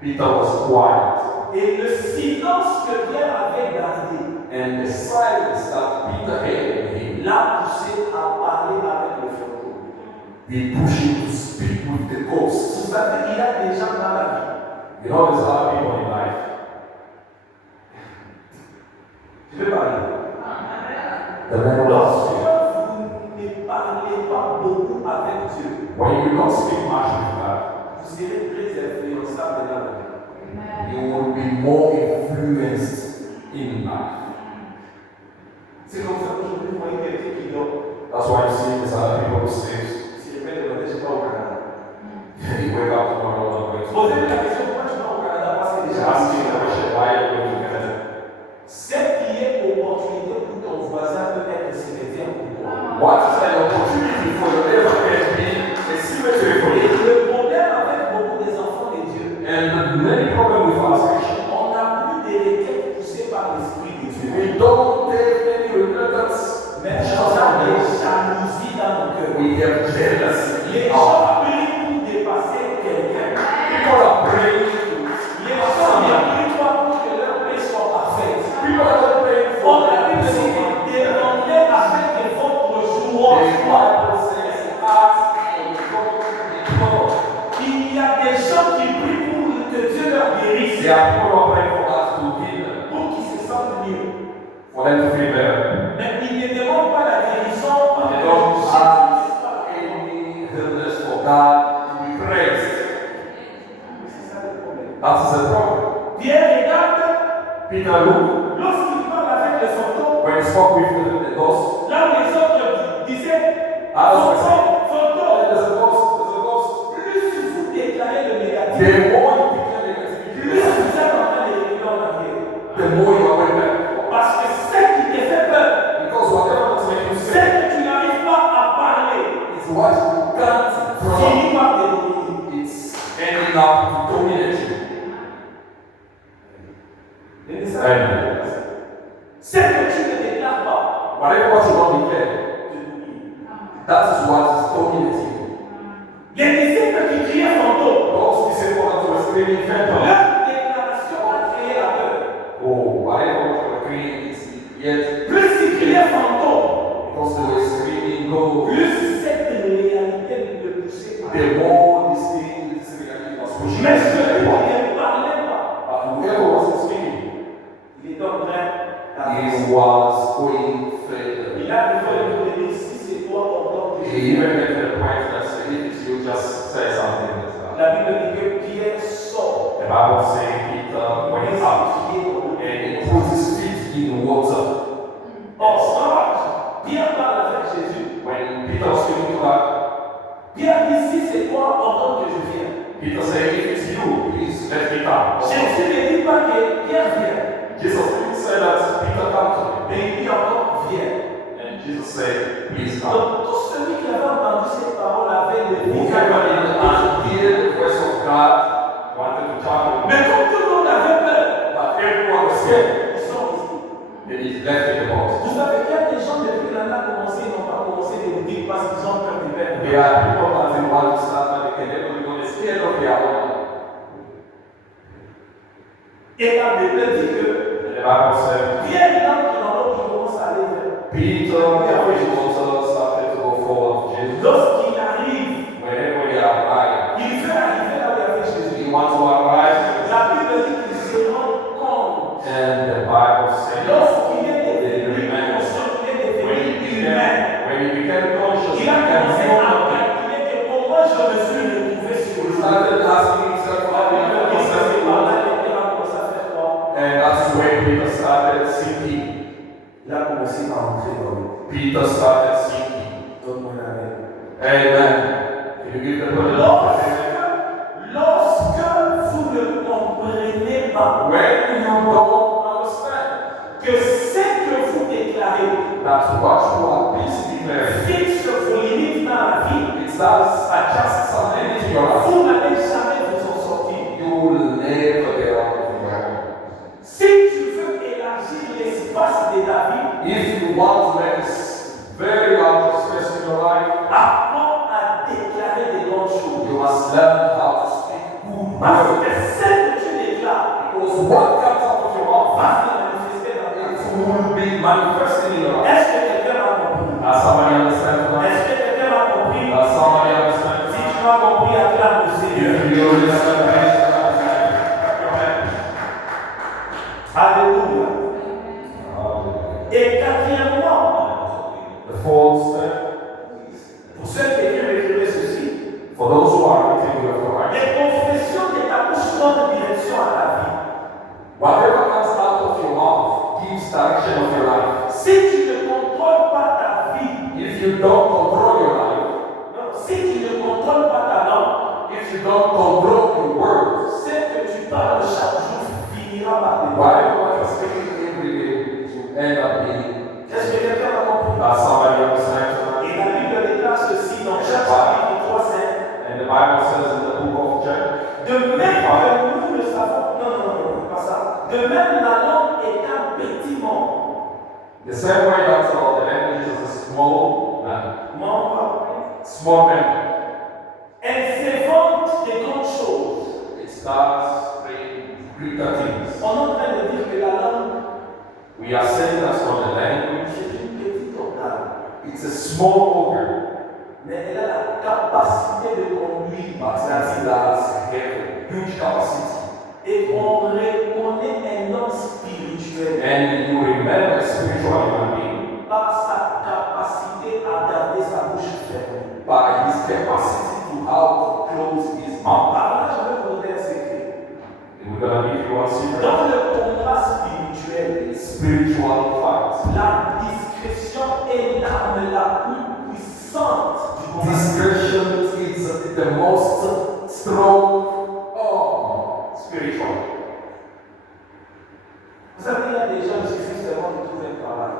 Peter was quiet. Et le silence que Pierre avait gardé And the silence that Peter had in him, l'a poussé à parler avec le fantôme. he pushed him to speak with the ghost. Vous savez, il y a des gens dans la vie. You know, there's other people in life. Je vais parler. The man Lorsque was, vous ne parlez pas beaucoup avec Dieu, when you don't speak much with God, vous serez très influençable dans la vie. you will be more influenced in life. C'est comme ça qu'aujourd'hui, vous voyez quelqu'un qui dort. That's why you see there's other people who sleep. Si je mets le matin, je ne suis pas au Canada. You wake up tomorrow and go to Posez-vous la question, pourquoi tu vas au Canada? Parce que déjà, ask you the question, why are you going to Canada? cette qui est opportunité pour ton voisin peut être cimetière pour toi. What is an opportunity for your neighbor can be a cemetery for Et you? le problème avec beaucoup des enfants de Dieu, And the many problems with us Christians, on n'a plus des requêtes poussées par l'Esprit de Dieu. we don't have any repentance. Mais on a des jalousies dans nos cœurs. We have jealousy Les in our gens heart. prient pour dépasser quelqu'un. People are praying Les gens ne prient pas pour que leur paix soit parfaite. people are not praying On for a their pu se blessing. demander avec que votre The joie soit. Bible says, ask and God will give. Il y a des gens qui prient pour que Dieu leur guérisse, There are people who are praying for us to heal them, pour qu'ils se sentent mieux. for them to feel better. Mais ils ne demandent pas la guérison pour They que don't Jésus ask soit. any illness for God to be praised. C'est ça le problème. That is the problem. Pierre regarde, Peter looked lorsqu'il parle avec les fantômes, when he spoke with the ghost. là où les autres disaient Others were saying, fantôme, "Oh, fantôme, there's a ghost, there's a ghost." plus vous déclarez le négatif, The more you declare negativity, plus vous êtes en train de reculer en arrière. the more you are going back. Parce que ce qui te fait peur, Because whatever is making you ce sick que tu n'arrives pas à parler, is what you can't control. finit par te dominer. It's ending up to dominate you. Et ça, Amen. ce que tu ne déclares pas, Whatever what you don't declare, te domine. that is what is dominating you. Les disciples qui criaient fantôme, Those disciples that were screaming phantom, leur déclaration a créé la peur. oh, whatever what you are creating is yet Plus ils criaient fantôme, because they were screaming go. plus cette réalité le poussait à The more this thing, this reality was pushing. mais celui qui But ne parlait pas, whoever was speaking, il était en train he was going further. Il a développé de dire si c'est toi, ordonne que je He even vienne. get to the point that if you just say something that's La Bible dit que Pierre sort. the Bible saying Peter went out and he put his feet in water. Or, quand Pierre parle avec Jésus, When Peter was speaking to God, Pierre dit si c'est toi, ordonne que je vienne. Peter said, if it's you, please let me come. Jésus ne dit pas que Pierre vient, Jesus didn't say that Peter come to him. mais il dit encore viens. And Jesus said, please come. Donc, tout celui qui avait entendu ces paroles avait le Whoever did and hear the voice of God wanted to travel. Mais comme tout le monde avait peur, But everyone was scared. ils sont ici. And he left in the boat. Vous savez qu'il y a des gens depuis que l'année a commencé, ils n'ont pas commencé de dire parce qu'ils ont peur du père. There are people that they want to start, but they can never become scared of their own. Et la Bible dit que And the Bible said, Pierre il entre dans l'eau, il commence à aller vers. Peter, the water started to go forward to Jesus. Lorsqu'il arrive, Whenever he arrived, il veut arriver là où il y avait Jésus. he wants to arrive. La Bible dit qu'il se rend compte. And the Bible said, Lorsqu'il est They devenu remember. conscient, il est when devenu he humain. became conscious, he Il a commencé became à human. calculer que comment je me suis retrouvé sur He l'eau. started asking himself, La how did Bible I dit que myself c'est par go? là que Pierre a commencé à faire quoi? And that's when Peter started sinking. Il a commencé à entrer dans l'eau. Peter started sinking. Donne-moi la main. Amen. Can you give the Lord a Lorsque vous ne comprenez pas when you don't understand que ce que vous déclarez that what you are busy declaring, fixe vos limites dans la vie, it does adjust some limits in your life. vous n'allez jamais vous en sortir. You will never get out of your own. Si tu veux élargir l'espace de ta vie, If you want to make this very large space in your life, apprends à déclarer des bonnes choses. you must learn how to speak good Parce words. que ce que what comes out of your mouth, va se manifester dans ta it vie. will be manifested in your life. Est-ce que quelqu'un m'a compris? Does somebody understand tonight? Est-ce que quelqu'un m'a compris? Does somebody understand Si tonight? tu m'as compris, acclame le Seigneur. If you understand tonight, your hands. Alléluia. Et quatrièmement, The fourth step, pour ceux qui écrivent ceci, for those who are waiting with the right, les confessions de ta bouche donnent direction à ta vie. whatever comes out of your mouth gives direction of your life. Si tu ne contrôles pas ta vie, If you don't control your life, non, si tu ne contrôles pas ta langue, if you don't control your words, ce que tu parles chaque jour finira par te whatever what you're speaking every day will end up being. Est-ce que quelqu'un a compris? Does somebody understand tonight? Et la Bible déclare ceci dans Jacques chapitre 3, 5. And the Bible says in the book of Jack, De même que nous le savons, non, pas ça. De même, la langue est un bâtiment. the same way that the language is a small man, small man, Elle s'évente des grandes choses. it starts bringing greater things. On est en train de dire que la langue, We are saying that for the language, c'est une petite organe, it's a small organ, mais elle a la capacité de conduire. but it has a huge capacity. Et on reconnaît un homme spirituel And you remember a spiritual human being par sa capacité à garder sa bouche fermée. by his capacity to how to close his mouth. Par là, je vais vous donner un secret. And we're gonna give you one secret. Dans le combat spirituel, Spiritual fight. la discrétion est l'arme la plus puissante du combat. Discretion is the most strong spiritual. Vous savez, il y a des gens qui suffisent seulement de trouver un travail.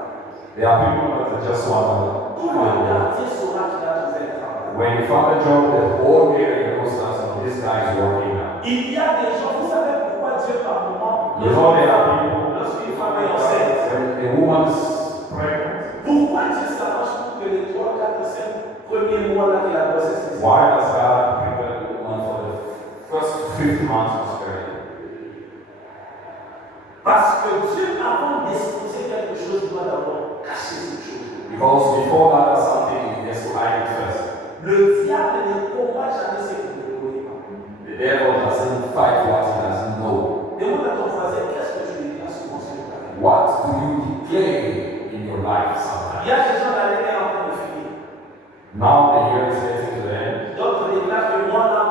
There are people that just want Tout le quartier saura qu'il a trouvé un travail. when you found a job, the whole area knows that this guy is working now. Il y a des gens, vous savez pourquoi Dieu par moment, You know there are people lorsqu'une femme est enceinte, when a woman's pregnant. pourquoi Dieu s'arrange pour que les 3, 4, 5 premiers mois là de la grossesse est Why does God prepare the woman for the first 50 months of pregnancy? Parce que Dieu, avant d'exposer quelque chose, doit d'abord cacher cette chose. Because before God does something, he has to hide it first. Le diable ne combat jamais ce qu'il ne connaît pas. The devil doesn't fight what he doesn't know. Demande à ton voisin, qu'est-ce que tu déclares souvent sur ta vie? What do you declare in your life sometimes? Il y a des gens, l'année est en train de finir. Now the year is getting to the end. D'autres déclarent que moi là,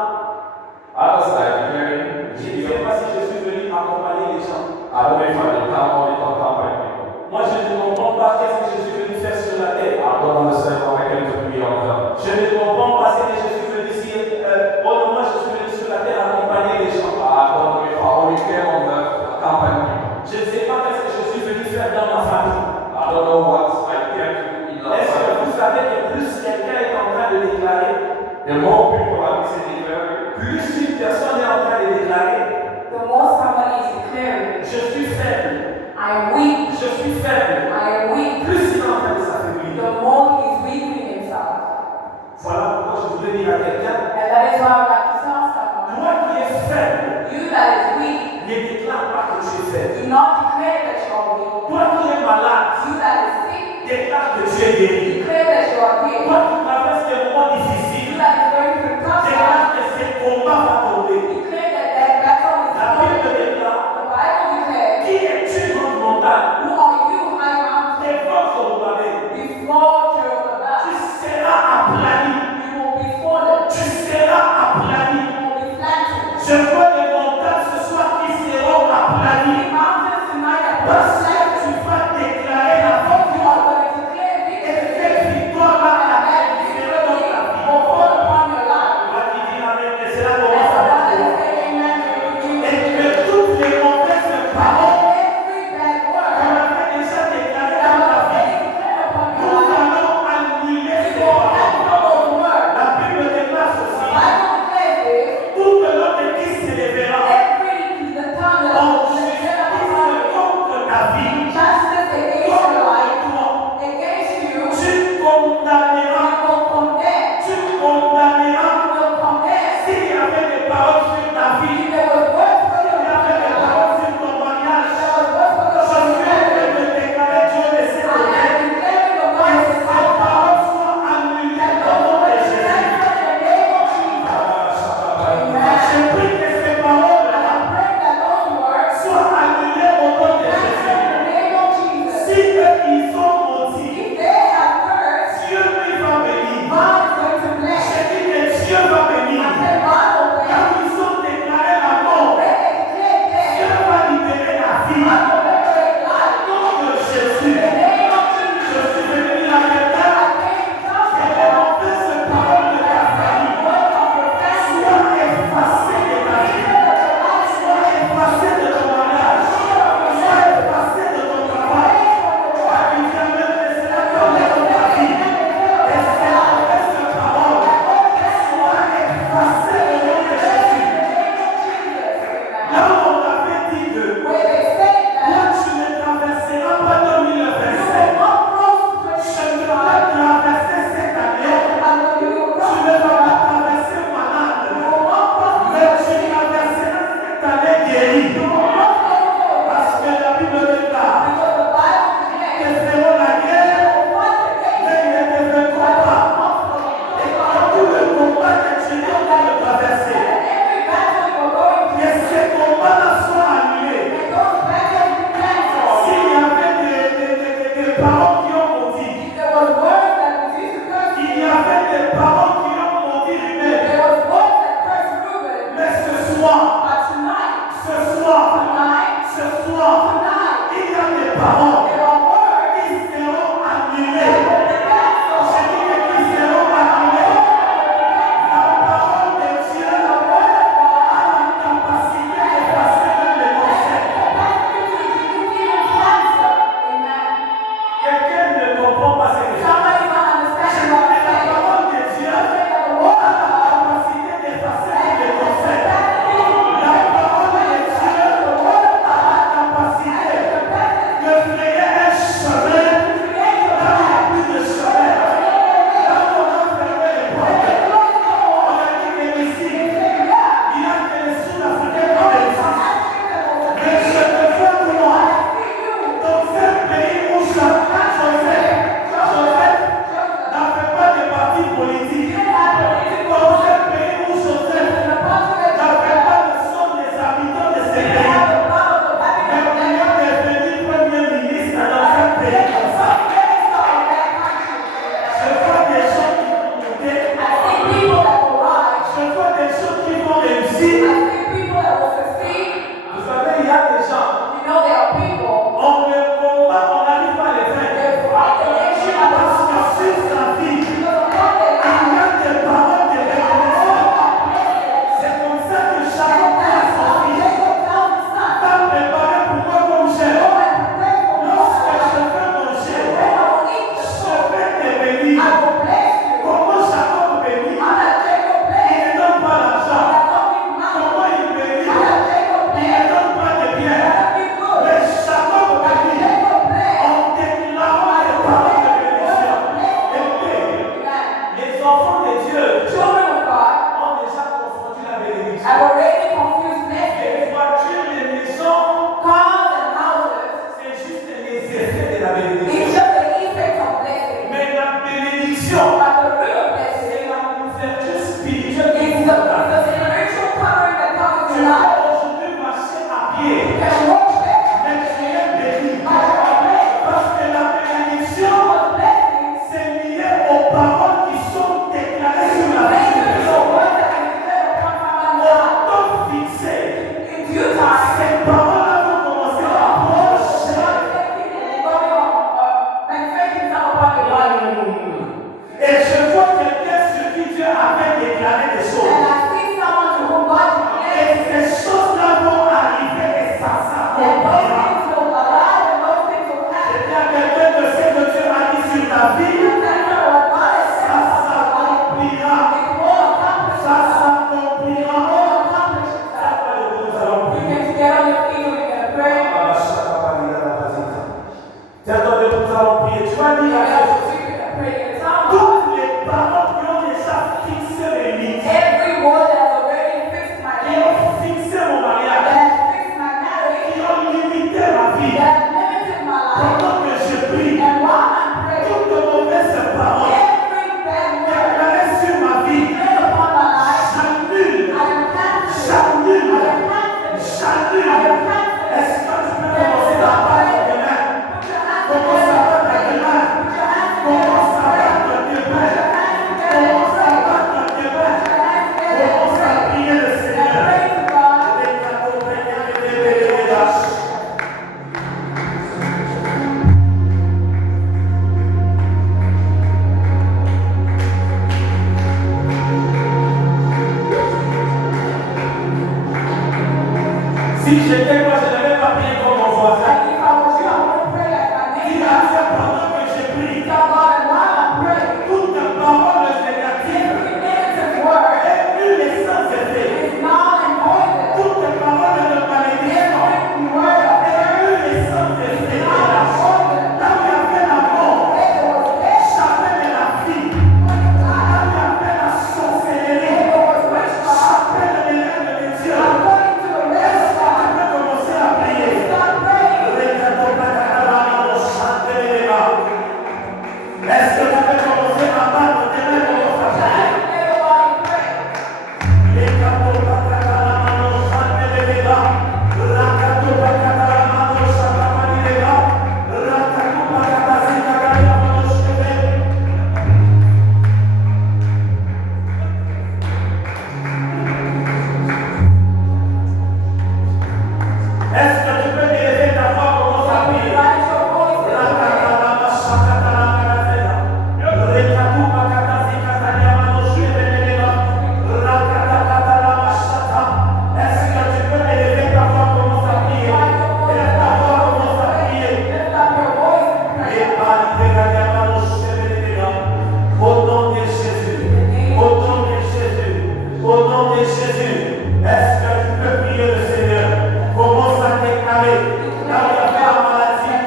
Others are declaring, je ne sais pas si je suis venu accompagner les gens. I don't know if I can come or not come by people. Moi, je ne comprends pas qu'est-ce que je suis venu faire sur la terre. I don't understand what I came to be on earth. Je ne comprends pas ce que je suis venu ici. Oh non, moi, je suis venu sur la terre accompagner les gens. I don't know if I only came on earth to accompany people. Je ne sais pas qu'est-ce que je suis venu faire dans ma famille. I don't know what I came to do in our Est-ce que family. vous savez que plus quelqu'un est en train de déclarer, The more people are listening declaring, plus une personne est en train de déclarer, The more somebody is declaring, je suis faible, I am weak, je suis faible, I am weak, plus il est en train de s'affaiblir. the more he is weakening himself. Voilà pourquoi je voulais dire à quelqu'un, And that is why I would like to tell someone, toi qui es faible, you that is weak, ne déclare pas que tu es faible. do not declare that you are weak. Toi qui es malade, You that is sick, déclare que tu es guéri. declare that you are Toi healed. qui traverses des moments You difficiles, that is going through tough times, déclare que ce combat va tomber. declare that that battle is La Bible over. déclare, The Bible declares, qui es-tu dans le montagne? who are you, high mountain? Tes forces sont tombées. Before Jehovah, Tu seras aplani. you will be fallen, Tu seras aplani. you will be flattened. Je veux les montagnes ce soir qui seront aplanies. The mountains tonight Là où on avait dit que where they said that là tu ne traverseras pas you 2027. will not cross Je ne 2025, vais pas traverser cette année. and when you will Tu cross ne vas pas 2025, traverser malade. you will not cross Mais tu 2026, traverseras cette année guérie. you will not go Parce forward. que la Bible déclare Because the Bible que declares feront la guerre, they will fight against mais ils ne te vaincront pas. Et quand tout le combat que tu es en train de traverser, every battle you are going que through, ces combats-là soient annulés. and those battles be cancelled. S'il y avait des paroles qui ont maudit, If there was words that was used to curse il y you, avait des paroles qui ont maudit lui-même. there was words that cursed Reuben, Mais ce soir, but tonight, ce soir, tonight, il y a des paroles there are words qui seront annulées. that will be cancelled. Je dis que qui seront annulées. La parole de Dieu a la capacité d'effacer même les concepts. Quelqu'un ne comprend pas ce que je dis. La parole de Dieu a la capacité d'effacer même les concepts. La parole de Dieu a la capacité de frayer un chemin là où il n'y a plus de chemin. Là où on a fermé les portes. On a dit que ici, il y a que les Sud-Africains dans les mais je te fais moi dans un pays où Joseph n'avait pas de parti politique. Dans un pays où Joseph n'avait pas de somme des habitants de ce pays. Mais il est devenu premier ministre dans un pays comme ça. Je vois des gens qui vont monter. Je vois des gens qui vont réussir. Vous savez, il y a des gens, on les combat, on n'arrive pas à les vaincre. Parce que sur sa vie, il y a des paroles de révélation. C'est comme ça que chacun a son fils. Va préparer pour moi comme chef. Lorsque je fais mon chef, je vais te bénir. Comment Jacob bénit, il ne donne pas l'argent. Comment il bénit, il ne donne pas de biens. Mais Jacob bénit en déclarant les paroles de bénédiction. Écoutez, les enfants de Dieu ont déjà confondu la bénédiction. I've already confused blessings, Les voitures, les maisons, cars and houses. c'est juste les effets de la It's bénédiction. just the effect of blessing. Mais la bénédiction, But the real blessing c'est la couverture spirituelle qui is vous the donne. spiritual covering that covers Tu your life. peux aujourd'hui marcher à You pied, can walk better, mais tu es béni. but you are blessed. Parce que la bénédiction, Because blessings c'est lié aux paroles qui sont déclarées sur la vie de are personne. words that are declared upon somebody's Au life. temps fixé, In due time, ces paroles-là vont commencer à approcher. manifesting some upon your body. Et je vois quelqu'un sur qui Dieu avait déclaré des And choses. I see someone to whom God Et declared ces choses-là vont arriver et ça that those s'accomplira. things will arrive and those things will happen. Il y a quelqu'un de ce que Dieu a dit sur ta vie, And that's what God has ça said. s'accomplira. It will accomplish. Ça s'accomplira. It will accomplish. Ça va le nous allons You prier. can get on your feet or you can pray. Attendez, nous allons prier. Tu vas dire You à can Dieu, speak and pray in the tongue. toutes les paroles qui ont déjà fixé les limites, Every word that's already fixed my qui life, ont fixé mon that mariage, has fixed my marriage, qui ont limité ma vie, that has limited my life, pendant que je prie, and while I'm praying, toutes de mauvaises paroles every bad word déclarées sur ma vie, declared upon my life, j'annule, I am canceling. j'annule, I am canceling. j'annule. I am canceling. Est-ce que tu peux commencer à battre tes mains? Put your hands Commence à together. battre tes mains. Put your hands together. Commence à Pray. battre tes Put mains. your hands together. Commence à Pray. battre tes mains. Put your hands together. Commence à Pray. prier le And Seigneur. pray to God. Si j'étais moi, je n'avais pas prié comme mon voisin. And if I was you, I wouldn't pray like my Il neighbor. a fait pendant que je prie. Tell God, and while I'm praying, Toute parole négative every negative word est nulle et sans effet. is null and void. Toute parole ne Est-ce que tu peux élever ta voix, commence à prier? Raise your voice and pray. Est-ce que tu peux élever ta voix, commence à prier? Élève ta voix, commence à prier. Lift up your voice and pray. Au nom de Jésus, au nom de Jésus, au nom de Jésus, est-ce que tu peux prier le Seigneur? Commence à déclarer, là où il y avait la maladie,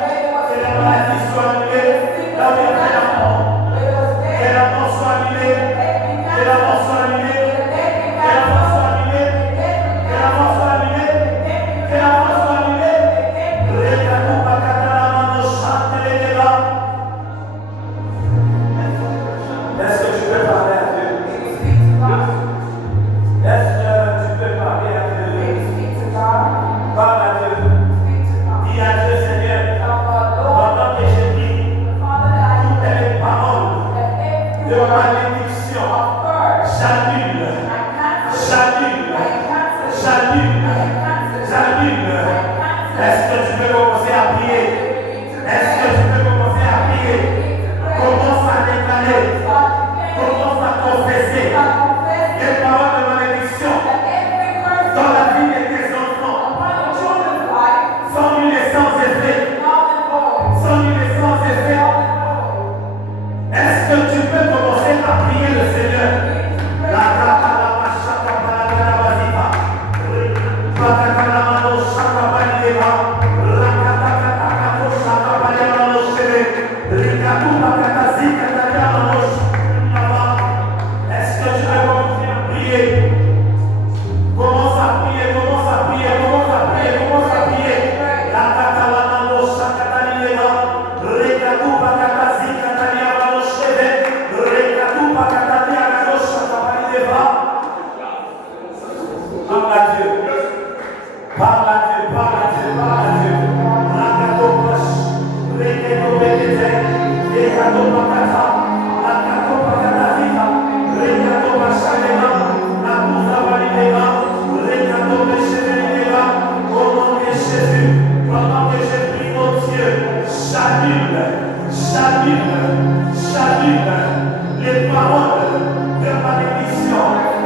que la maladie soit annulée, là où il y avait la mort, que la mort soit annulée, que la mort soit annulée, que la mort soit annulée, que la mort soit annulée, que la mort soit annulée. Regarde pas Catalan, nous chante les dégâts. Est-ce que tu peux parler à Dieu? Est-ce que tu peux parler à Dieu? Parle à Dieu. Dis à Dieu, Seigneur, pendant que je prie, toutes les paroles de malédiction, j'annule, j'annule, j'annule, j'annule. Est-ce que tu peux commencer à prier? Est-ce que tu peux commencer à prier? Commence à déclarer, commence à confesser les paroles de malédiction dans la vie de tes enfants. Sans nul et sans effet. Sans nul et sans effet. Est-ce que tu peux commencer à prier le Seigneur? La est-ce que tu peux commencer à prier? Commence à prier, commence à prier, commence à prier, commence à prier. La catalana no shakatalina, rekatu pakatazi katalia no shebe, rekatu pakatalia no shakatalina. Parle à Dieu. Parle à Dieu, parle à Dieu, parle à Dieu. Rakato pash, reketo bekete, rekato pakata, rakato pakatazika, rekato pashalena, nakuza validena, rekato beshevelina. Au nom de Jésus, pendant que je prie mon Dieu, j'annule, j'annule, j'annule les paroles de malédiction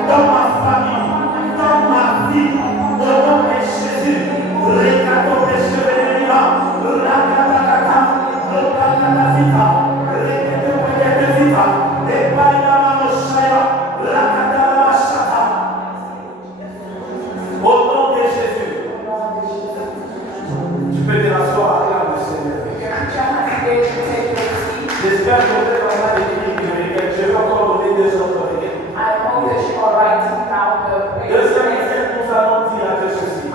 dans ma famille, dans ma vie. Au nom de Jésus, rekato beshevelina, rakatakata, rakatakazika, rekato beketezika, epaina manoshaya, rakatalabashata. Au nom de Jésus, tu peux te rasseoir, acclame le Seigneur. J'espère que vous êtes en train d'écrire. Je vais encore donner deux autres règles. Deuxième règle, nous allons dire à Dieu ceci.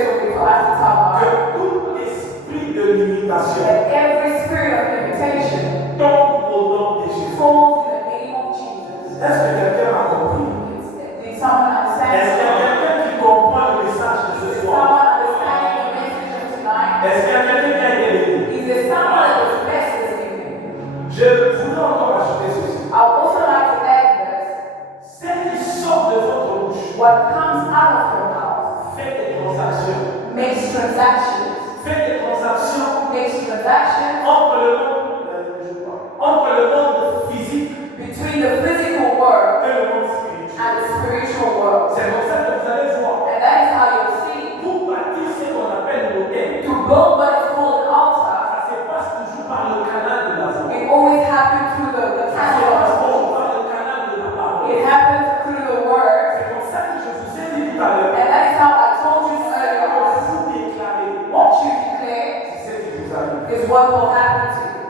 Que tout esprit de limitation tombe au nom de Jésus. Est-ce que quelqu'un a compris? Est-ce qu'il y a quelqu'un qui comprend le message de ce soir? Est-ce qu'il y a quelqu'un qui a été béni? Je voudrais encore ajouter ceci. Ce qui sort de votre bouche, What comes out of your mouth faites des transactions. makes transactions. Faites des transactions Makes transactions entre le monde physique between the physical world et le monde spirituel. and the spiritual world. C'est comme ça que vous allez voir. And that is how you'll see. Pour bâtir ce qu'on appelle l'autel, To build what is called an altar, ça se passe toujours par le canal de la voix. it always happens through the Ça se channel passe of toujours the par le canal de la parole. It happens through the word. C'est comme ça que je vous ai dit tout à l'heure. And that is how I told you earlier on. Vous déclarez What you declare c'est ce qui vous arrive. is what will happen to you.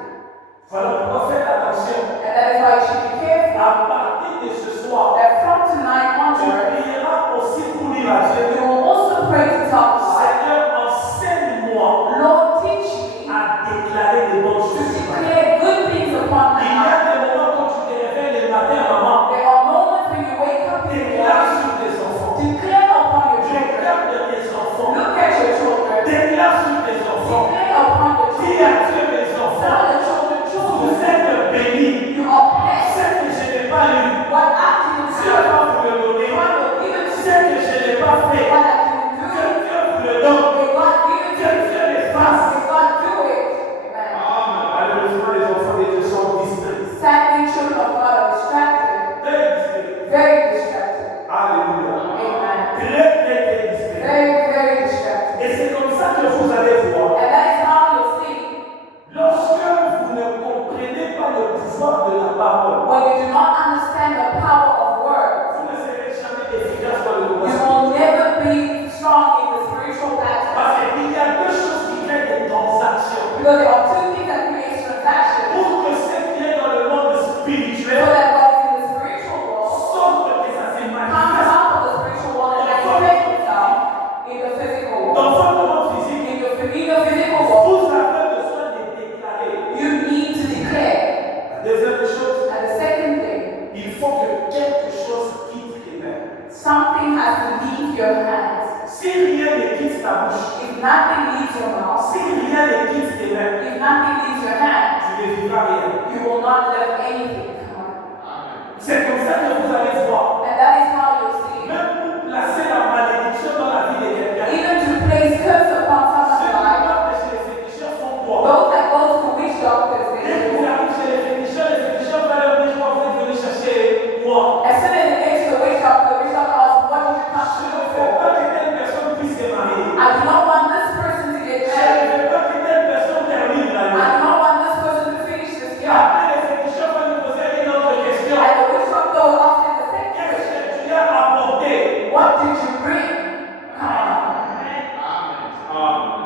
Voilà pourquoi faites attention. And that is why you should be careful À partir de ce soir, that from tonight tu onward, prieras aussi pour dire à you Dieu, will also pray to talk to God. Seigneur, enseigne-moi Lord, quitte ta bouche, if nothing leaves your mouth, si rien ne quitte tes mains, if nothing leaves your hand, tu ne vivras rien. you will not live anything. C'est comme ça que vous allez voir. And that is how you'll see. Même pour placer la malédiction dans la vie de quelqu'un, Even to place curse upon ceux someone's qui life, partent chez les féticheurs font quoi? those that go to witch doctors, Dès they qu'ils arrivent chez les féticheurs vont leur dire quoi, vous êtes venu chercher moi. as soon as they get to the witch doctor asks, what did you come Je to ne do veux for? pas que telle personne puisse se marier. I do not want this person to get Je married. ne veux pas que telle personne termine I l'année. do not want this person to finish this year. Après, les féticheurs vont nous poser une autre question. And the witch doctor will ask him the same Qu'est-ce question. que tu as apporté? What did you bring?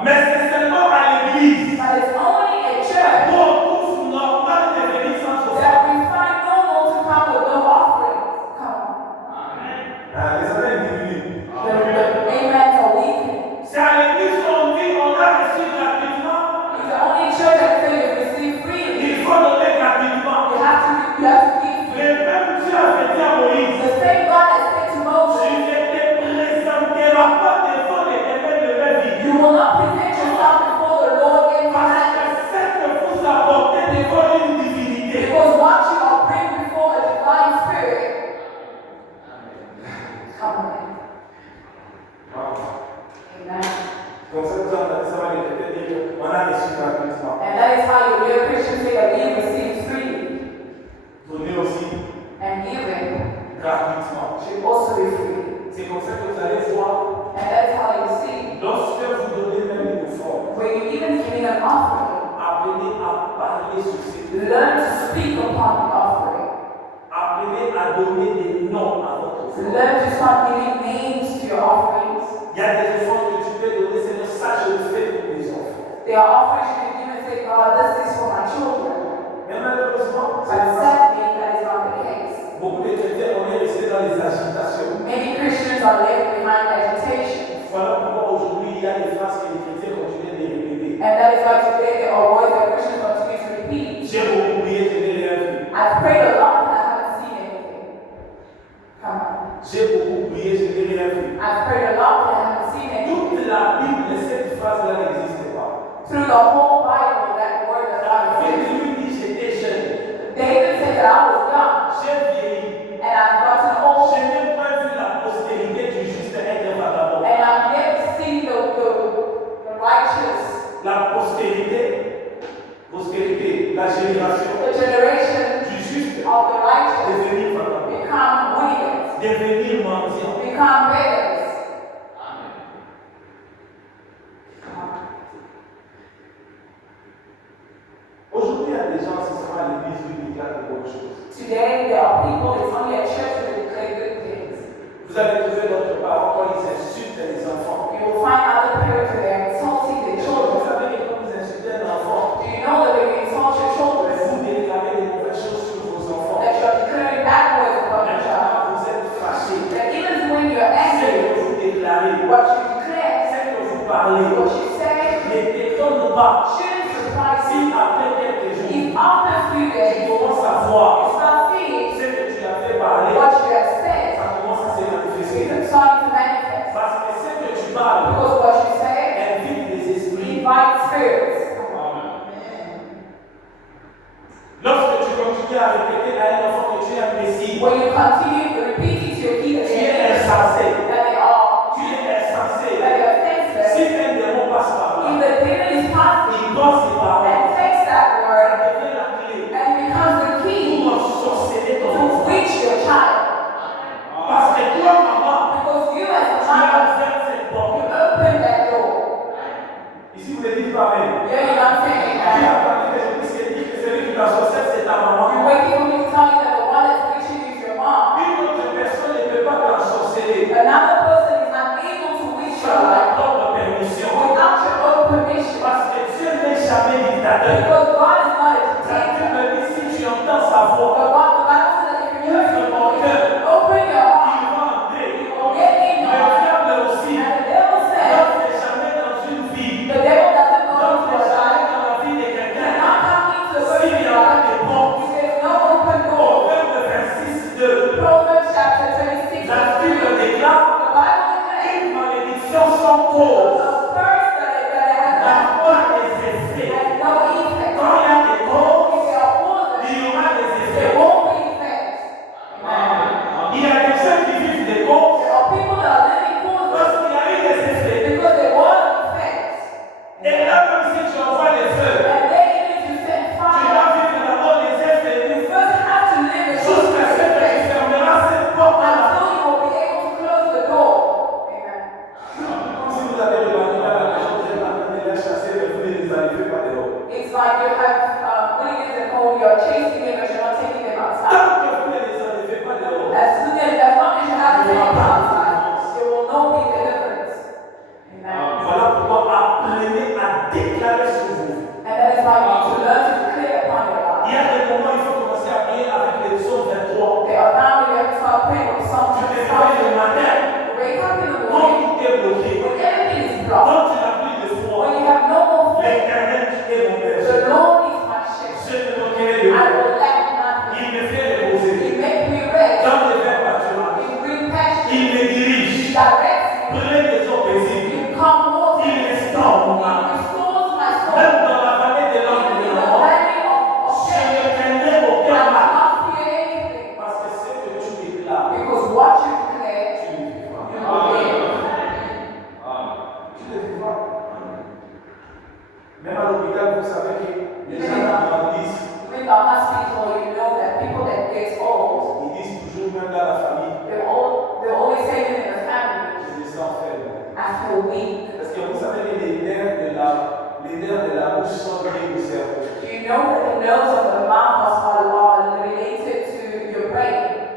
Mais c'est seulement à l'église But it's only a church où on trouve normal de venir sans offrande. that we find normal to come with no offerings. Come on. Les amens diminuent. The amens are weak. C'est à l'église où on dit on a reçu gratuitement. It's the only church that says you receive freely. Il faut donner gratuitement. You have to give free. Mais même Dieu avait dit à Moïse, The same God that said to tu Moses, ne te présenteras pas devant l'Éternel de la vie. you will not present yourself before the Lord in Parce time. que ce que vous apportez devant une divinité, Because what you are bringing before a divine spirit. Come on. Amen. comme ça vous entendez ça va les dire on a reçu gratuitement. And that is how you hear Christians say that we receive freely. Donnez aussi And giving gratuitement. should also be free. C'est comme ça que vous allez voir, And that is how you see. lorsque vous donnez même une offrande, When you even giving an offering, apprenez à parler sur ces deux. learn to speak upon the offering. Apprenez à donner des noms à votre offrande. Learn to start giving names to your offerings. Il y a des offrandes que tu peux donner, c'est le ça je le fais pour mes enfants. There are offerings you can give and say, God, this is for my children. Mais malheureusement, But c'est ça. sadly, that is not the case. Beaucoup de chrétiens, on est resté dans les agitations. Many Christians are left behind agitation. Voilà pourquoi aujourd'hui il y a des phrases que les chrétiens continuent de répéter. And that is why today there are words that Christians continue to repeat. J'ai beaucoup prié, je n'ai rien vu. I've prayed a lot and I haven't seen anything. Come on. J'ai beaucoup prié, je n'ai rien vu. I've prayed a lot and I haven't seen anything. Toute la Bible, cette phrase-là n'existe pas. Through the whole Bible, that word does not David exist. lui dit j'étais jeune, David said that I was young j'ai vieilli, and I've gotten old je n'ai pas vu la postérité du juste être vagabond. and I've yet to see the righteous, La postérité, la génération the generation du juste of the righteous devenir vagabond, become wicked, devenir mendiant. become beggars. Aujourd'hui, il y a des gens, ce sera à l'église qui déclarent de bonnes choses. Today there are people, it's only a church that declare good things. Vous allez trouver d'autres parents quand ils insultent les enfants. You will find other parents that are insulting their Vous children. savez que quand vous insultez un enfant, Do you know that when you insult your children, vous déclarez des mauvaises choses sur vos enfants. that you are declaring bad words about your child? Maintenant, vous êtes fâchés. That even when you're C'est angry, que vous déclarez, what you declare, c'est que vous parlez. what you say, Ne t'étonne pas shouldn't surprise si you. après quelques jours, If after a few tu days, commences à you voir start seeing ce que tu as fait parler, what you have said, ça commence à se manifester. it's starting to manifest. Parce que ce que tu parles Because what you say invite les esprits. invites spirits. Lorsque tu continues à répéter à un enfant que tu es imbécile, When you continue to repeat it to your kids, tu es insensé, that they are, tu es insensé. that they are senseless. Si un démon passe par If là, the demon is passing il doit ces paroles, and takes that ça word devient la clé and it becomes the key pour ensorceler ton to enfant. reach your child. Parce que toi, maman, Because you as a tu as mother, ouvert cette you porte. open that door. Ici, vous ne dites pas même. Yeah, you're not saying Qui that. a parlé que je puisse dire que celui qui t'ensorcelle, c'est ta maman. You're waiting for me to tell you that the one that's reaching you is your mom. Une autre personne ne peut pas t'ensorceler Another person is unable to reach your sans life ta propre permission. without your own permission. Parce que Dieu n'est jamais dictateur. Because God is not a La Bible dictator. me dit si tu entends sa voix, But God, the Bible says that if you hear ouvre Him, mon cœur, open your heart. il va entrer. You will get in your Le heart. diable aussi. And the devil says, N'entre jamais dans une vie. the devil doesn't go N'entre into your jamais life. dans la vie de He's quelqu'un. not coming to the S'il y aura des portes, He says, no open door. Proverbe 26:2, Proverbs chapter 26. la Bible déclare The Bible declares une malédiction sans cause like you have hooligans at home, you're chasing them, but you're not taking them outside. Tant que vous ne les enlevez pas dehors, As long as you haven't taken them outside, there will not be deliverance. Amen. voilà pourquoi apprenez à déclarer sur vous. And that is why you need to learn to declare upon your Il y life. a des moments où il faut commencer à prier avec les psaumes 23. There are times when you have to start praying with Psalm Tu te réveilles le 25. matin, Wake up in the quand morning tout est bloqué, when everything is blocked. quand tu n'as plus de foi, When you have no more faith, l'Éternel qui est mon the berger, Lord is my shepherd. je ne manquerai de I rien. will lack nothing. Il me fait reposer He makes me rest. dans les verts pâturages. He brings pasture. Il me He dirige directs me. près des eaux paisibles. You come water. Il restaure mon He âme. restores my soul. Même dans la vallée des langues Even de in la the mort, valley of je ne death, craindrai I aucun will mal. not fear anything. Parce que ce que tu déclares, Because what you declare, tu le vivras. you will live. Tu le vivras. Même à l'hôpital, vous savez que les gens grandissent. With the hospital, you know that people that get old, Ils disent toujours, même dans la famille, they're always saying in the family, je me sens faible. I feel weak. Parce que vous savez que les nerfs de la bouche sont liés au cerveau. Do you know that the nerves of the mouth are related to your brain?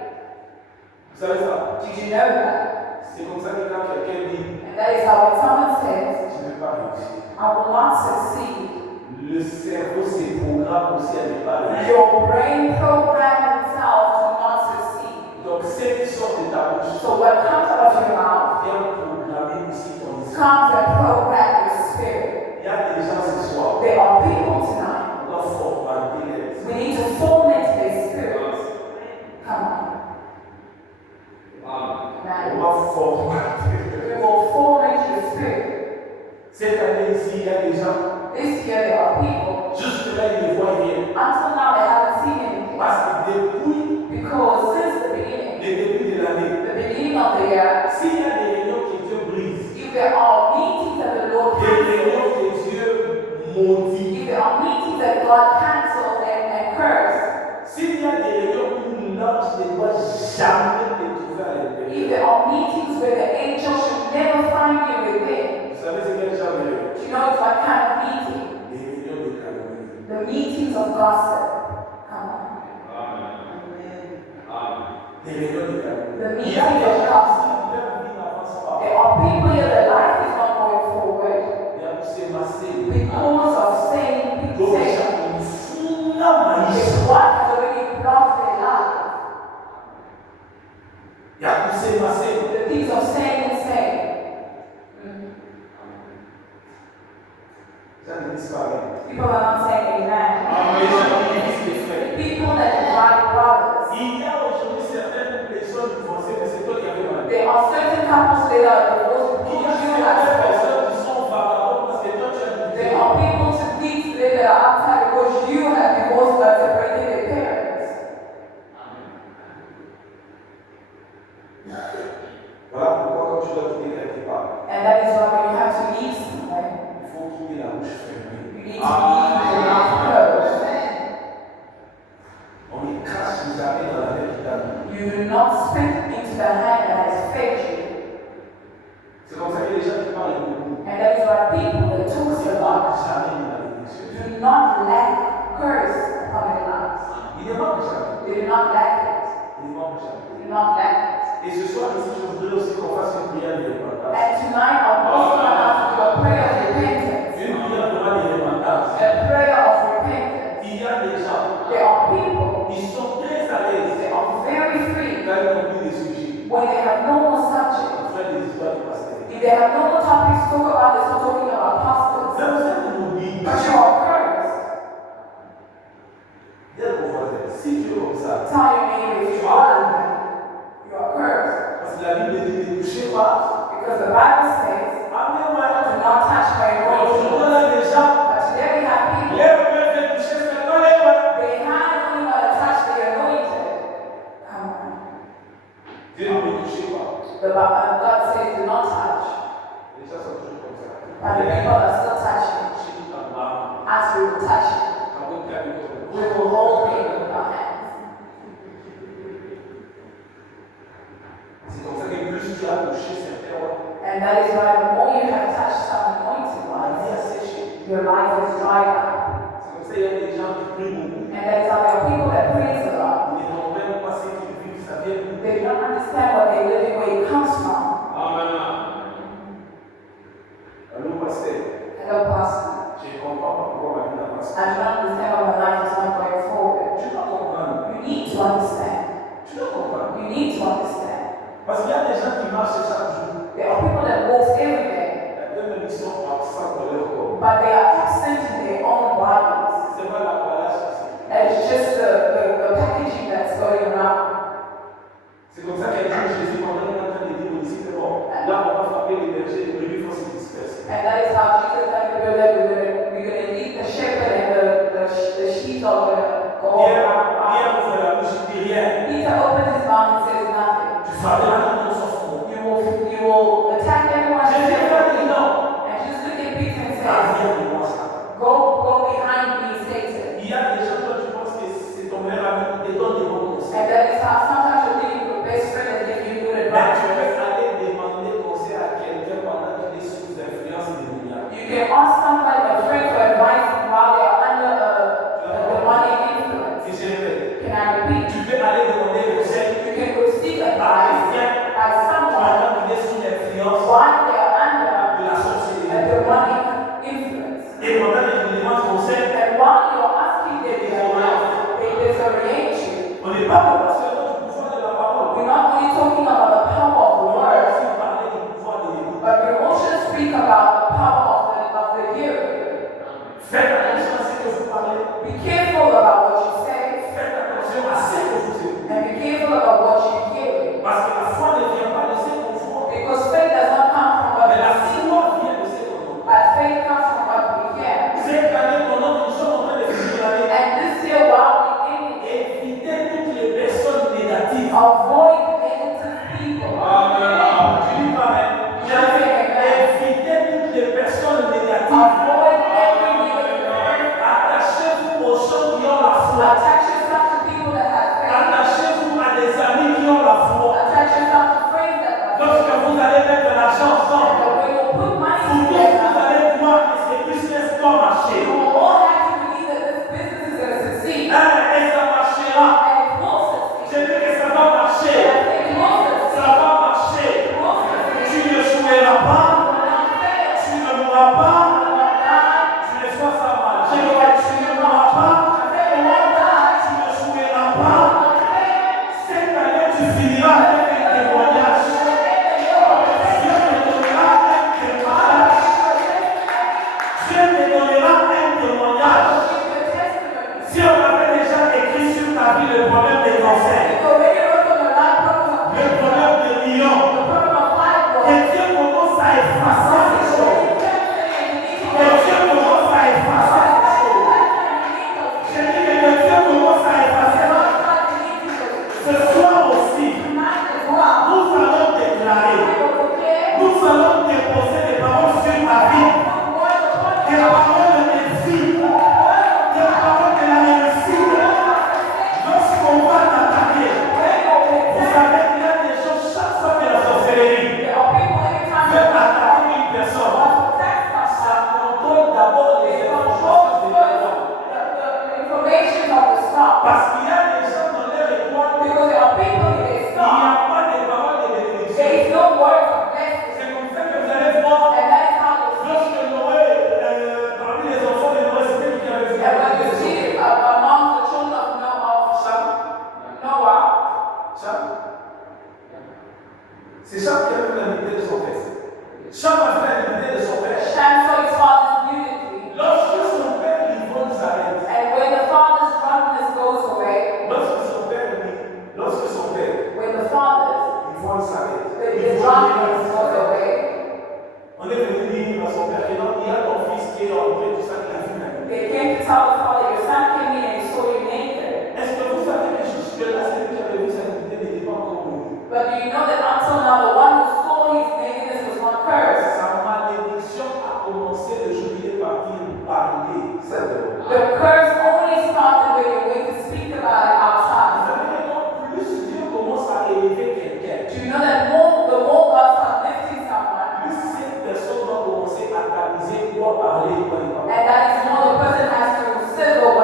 Vous savez ça? Did you know that? C'est comme ça que quand quelqu'un dit, And that is how when someone says, je ne vais pas réussir, I will not succeed, le cerveau se programme aussi à ne pas réussir. your brain programs itself to not succeed. Donc, ce qui sort de ta bouche So what comes out of your mouth vient programmer aussi ton esprit. comes and program your spirit. Il y a des gens ce soir, There are people tonight. on doit formater les We need to formate their spirits. Come on. On Amen. va formater. We will formate your spirit. Cette année ici, il y a des gens, This year there are people. jusque-là, ils ne voient rien. Until now they haven't seen anything. Parce que depuis Because since the beginning, le début de l'année, the beginning of the year, s'il y a des réunions que Dieu brise, if there are meetings that the Lord des cancels, réunions que Dieu maudit, if there are meetings that God cancels and curse, s'il y a des réunions où l'ange ne doit jamais te trouver à if l'intérieur, there are meetings where the angel should never find you within, vous savez c'est quel genre de réunion? do you know it's what kind of meeting? Des réunions de calomnie. The meetings of gossip. Come on. Des réunions de calomnie. The Il y a meetings des of gens gossip. qui leur vie n'avance pas. There are people here that life is not going forward Il y a poussé massé. because of saying, Donc, saying, j'ai une foule à maïs. what has already blocked their life. Il y a poussé massé. The things of saying and saying. Ça ne disparaît. People are not saying amen. Les gens qui visent les frères. People that divide brothers. Il y a aujourd'hui certaines personnes divorcées, mais c'est toi qui avais mal. There are certain couples that are divorced Il y a because you certaines have personnes qui sont vagabondes parce que toi tu as divorcé. There are people today that are outside because you have divorced and separated their parents. Voilà pourquoi quand tu dois quitter quelque part, And that is why when you have to leave somewhere, il faut quitter la bouche fermée. you need to leave with your mouth closed. On ne crache jamais dans la tête qui t'a mis. You do not spit into the hand that has fed you. C'est comme ça que les gens qui parlent beaucoup And that is why people that talk ne a parlent lot jamais de la bénédiction. do not lack curse upon their lives. Ils ne manquent jamais. They do not lack it. Ils ne manquent jamais. They do not lack it. Et ce soir ici, je voudrais aussi qu'on fasse une prière de repentance. And tonight I'm also going to ask you a prayer of repentance. Une prière vraiment de repentance. A prayer of repentance. Il y a des gens, There are people, ils sont très à l'aise they are very free quand ils n'ont plus de sujets. when they have no more subject. On fait des histoires de pasteur. If they have no more topics to talk about, they start talking about pastors. Même si tu m'oublies, But you are cursed. dis à ton voisin, si tu es comme ça, Tell your neighbor if you are like that, you are cursed. parce que la Bible dit ne touchez pas. Because the Bible says, Amen, ouais. do not touch my Aujourd'hui, on anointing. a des gens, But today we have people, les peuvent faire toucher, mais non les mains. their hands only want to touch the anointed. Come on. Dieu ne me touchez pas. God says do not touch. Les gens sont toujours comme ça. But the people are still touching. Chez nous, dans le bar, As we will touch it, quand vous êtes avec we will hold it with our hands. c'est comme ça que plus tu as touché certains, And that is why the more you have touched some anointed la vie ones, a séché. your life is dried up. C'est il y a des gens qui prient beaucoup. And there are people that praise a lot. Ils ne comprennent pas ce qu'ils vivent, ça vient d'où. They don't understand what they live in, where it comes from. Amen. Allô, pasteur. Hello, Pastor. Je ne comprends pas pourquoi ma vie n'a pas I changé. don't understand why my life is not going forward. Tu dois comprendre. You need to understand. Tu dois comprendre. You need to understand. Parce qu'il y a des gens qui marchent chaque jour. There are people that walk every day, Ils sont absents dans leur corps. but they are absent in their own bodies. C'est pas l'emballage ici. And it's just the packaging that's going around. C'est comme ça qu'un jour Jésus, pendant qu'il est en train de dire aux disciples, bon, là on va frapper les bergers, les brebis vont se disperser. And that is how Jesus let the builder, we're going to lead the shepherd and the sheep are going to go Pierre around. ouvre la bouche, il dit rien. Peter opens his mouth and says nothing. Tu frapperas tout le monde sauf moi. You will attack everyone. Jésus va dire non. And just look at Peter and Ah, say, viens de moi ça. go behind me, Satan. Il y a des gens dont tu penses que c'est ton meilleur ami, qui te donne des bons conseils. And that is how sometimes you think your best friend is giving you good Mais tu advice. peux aller demander conseil à quelqu'un pendant qu'il est sous influence démoniaque. You can ask somebody, a friend, for advice while they are under a demonic influence. Et je répète, Can I repeat? tu peux aller demander conseil You can receive advice by someone pendant qu'il est sous l'influence while they are under de la sorcellerie. a demonic influence. Et pendant que je demande conseil, And while you are asking them advice, they disorient you. on n'est pas pour seulement du pouvoir de la parole. We're not only talking about the power of the On va word, aussi parler du pouvoir de l'écoute. but we also speak about the power of the hearing. Faites attention à ce que vous parlez. Be careful about what you say, Faites attention à ce que vous écoutez. and be careful about what you hear. Parce que la foi ne vient pas de ce qu'on voit. Because faith does not come from what Mais la we see, foi vient de ce qu'on entend. but faith comes from what we hear. Cette année, pendant que nous sommes en train de finir l'année, And this year, while we aim évitez toutes les personnes négatives. avoid negative people. Tu dis pas, mais évitez toutes les personnes négatives. Avoid every negative person. Attachez-vous aux gens qui ont la foi. Attach yourself to people that have faith. Attachez-vous à des amis qui ont la foi. Attach yourself to friends that have Lorsque faith. vous allez mettre l'argent ensemble, And when you put money vous tous together, vous allez croire que ce business doit marcher. you will all have to believe that this business is going to succeed. Et ça marchera. And it will Je succeed. dis que ça va marcher. And it will succeed. Ça va marcher. It will succeed. Tu ne joueras pas. You will not fail. Tu ne mourras pas. You will not die. Tu ne sois ça mal. Je dis que tu ne mourras pas. I said you won't die. Tu ne joueras You pas. will not fail. Cette année, tu finiras avec un témoignage. Dieu te donnera un témoignage. Dieu te donnera un témoignage. Si on avait déjà écrit sur ta vie le problème des cancers, le problème des millions, que Dieu commence à effacer ces choses. Que Dieu commence à effacer ces choses. Je dis que Dieu commence à effacer. Ce soir aussi, nous allons déclarer, nous allons déposer des paroles sur ta vie, des paroles de vie, des paroles de la réussite. Lorsqu'on va t'attaquer, vous savez qu'il y a des gens, chaque fois que la sorcellerie veut attaquer une personne, ça contrôle d'abord les informations de l'étoile. Parce qu'il y a des gens dans leur étoile, il n'y a pas de paroles de bénédiction. C'est comme ça que vous allez voir, lorsque Noé, parmi les enfants de Noé, c'était lui qui avait vu la Cham. C'est Cham qui a vu l'unité de son père. Cham a vu l'unité de son père. Lorsque son père Yvonne s'arrête, And when the father's drunkenness goes away, lorsque son père when the father's Yvonne s'arrête, the drunkenness goes away, on est venu dire à son père que non, il y a ton fils qui est entré, tout ça qu'il a vu l'unité. they came to tell the father, your son came in and he saw you naked. Est-ce que vous savez que jusque-là, celui qui avait vu sa unité n'était pas encore connu? But do you know that until now, the one who saw his nakedness was not cursed? Sa malédiction a commencé le jour où il est parti parler cette voix. The curse only started when you went to speak about it Vous outside. savez que donc, plus Dieu commence à élever quelqu'un, Do you know that the more God starts lifting someone, plus cette personne doit commencer à analyser, doit parler, doit y parler. and that is more the person has to sizzle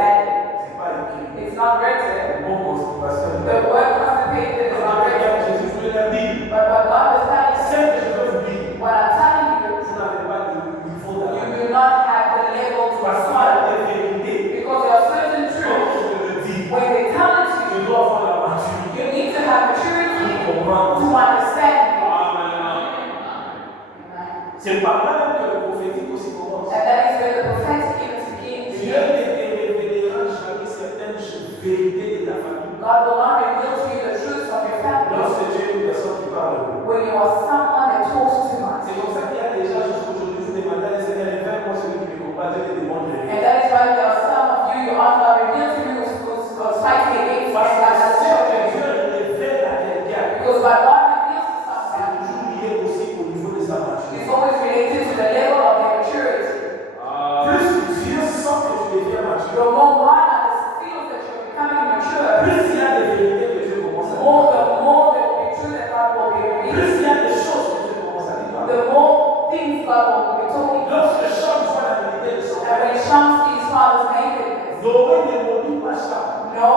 standing. C'est pas écrit. It's not written. Le mot constipation. The word constipated is not written. Jésus voulait leur dire, But what God was telling ce you, que je veux vous dire, what I'm telling you, vous n'avez pas de niveau you d'âme. do not have the level to Parce qu'il y a swallow. des vérités. Because there are certain Quand truths, je le dis, when they tell it to tu you, dois avoir la maturité you need to have maturity pour comprendre. to understand. C'est par là même que le prophétique aussi commence. And that is where the prophetic even begins. Dieu ne te révélera jamais certaines vérités de ta famille. God will not reveal to you the truths of your family Lorsque tu es une personne qui parle beaucoup. when you are someone that talks too much. C'est comme ça qu'il y a des gens jusqu'aujourd'hui, vous demandez à Seigneur, révèle-moi celui qui me combat, je te demande de And that is why there are some of you, you ask God, reveal to me who's fighting against me. Parce God que has ce shown que you. Dieu révèle à quelqu'un, Because what God reveals to c'est someone toujours lié aussi au niveau de sa is maturité. always related to the level of their maturity. Plus Dieu sent que tu deviens mature, The more God feels that you're becoming mature, plus il y a des vérités que Dieu commence à the dire. more there will be truth that God will be revealing. Plus il y a des choses que Dieu commence à dire. The more things God will be talking. Lorsque Cham voit la vérité de son And when père, Shem sees father's nakedness, Noé ne maudit pas Cham. no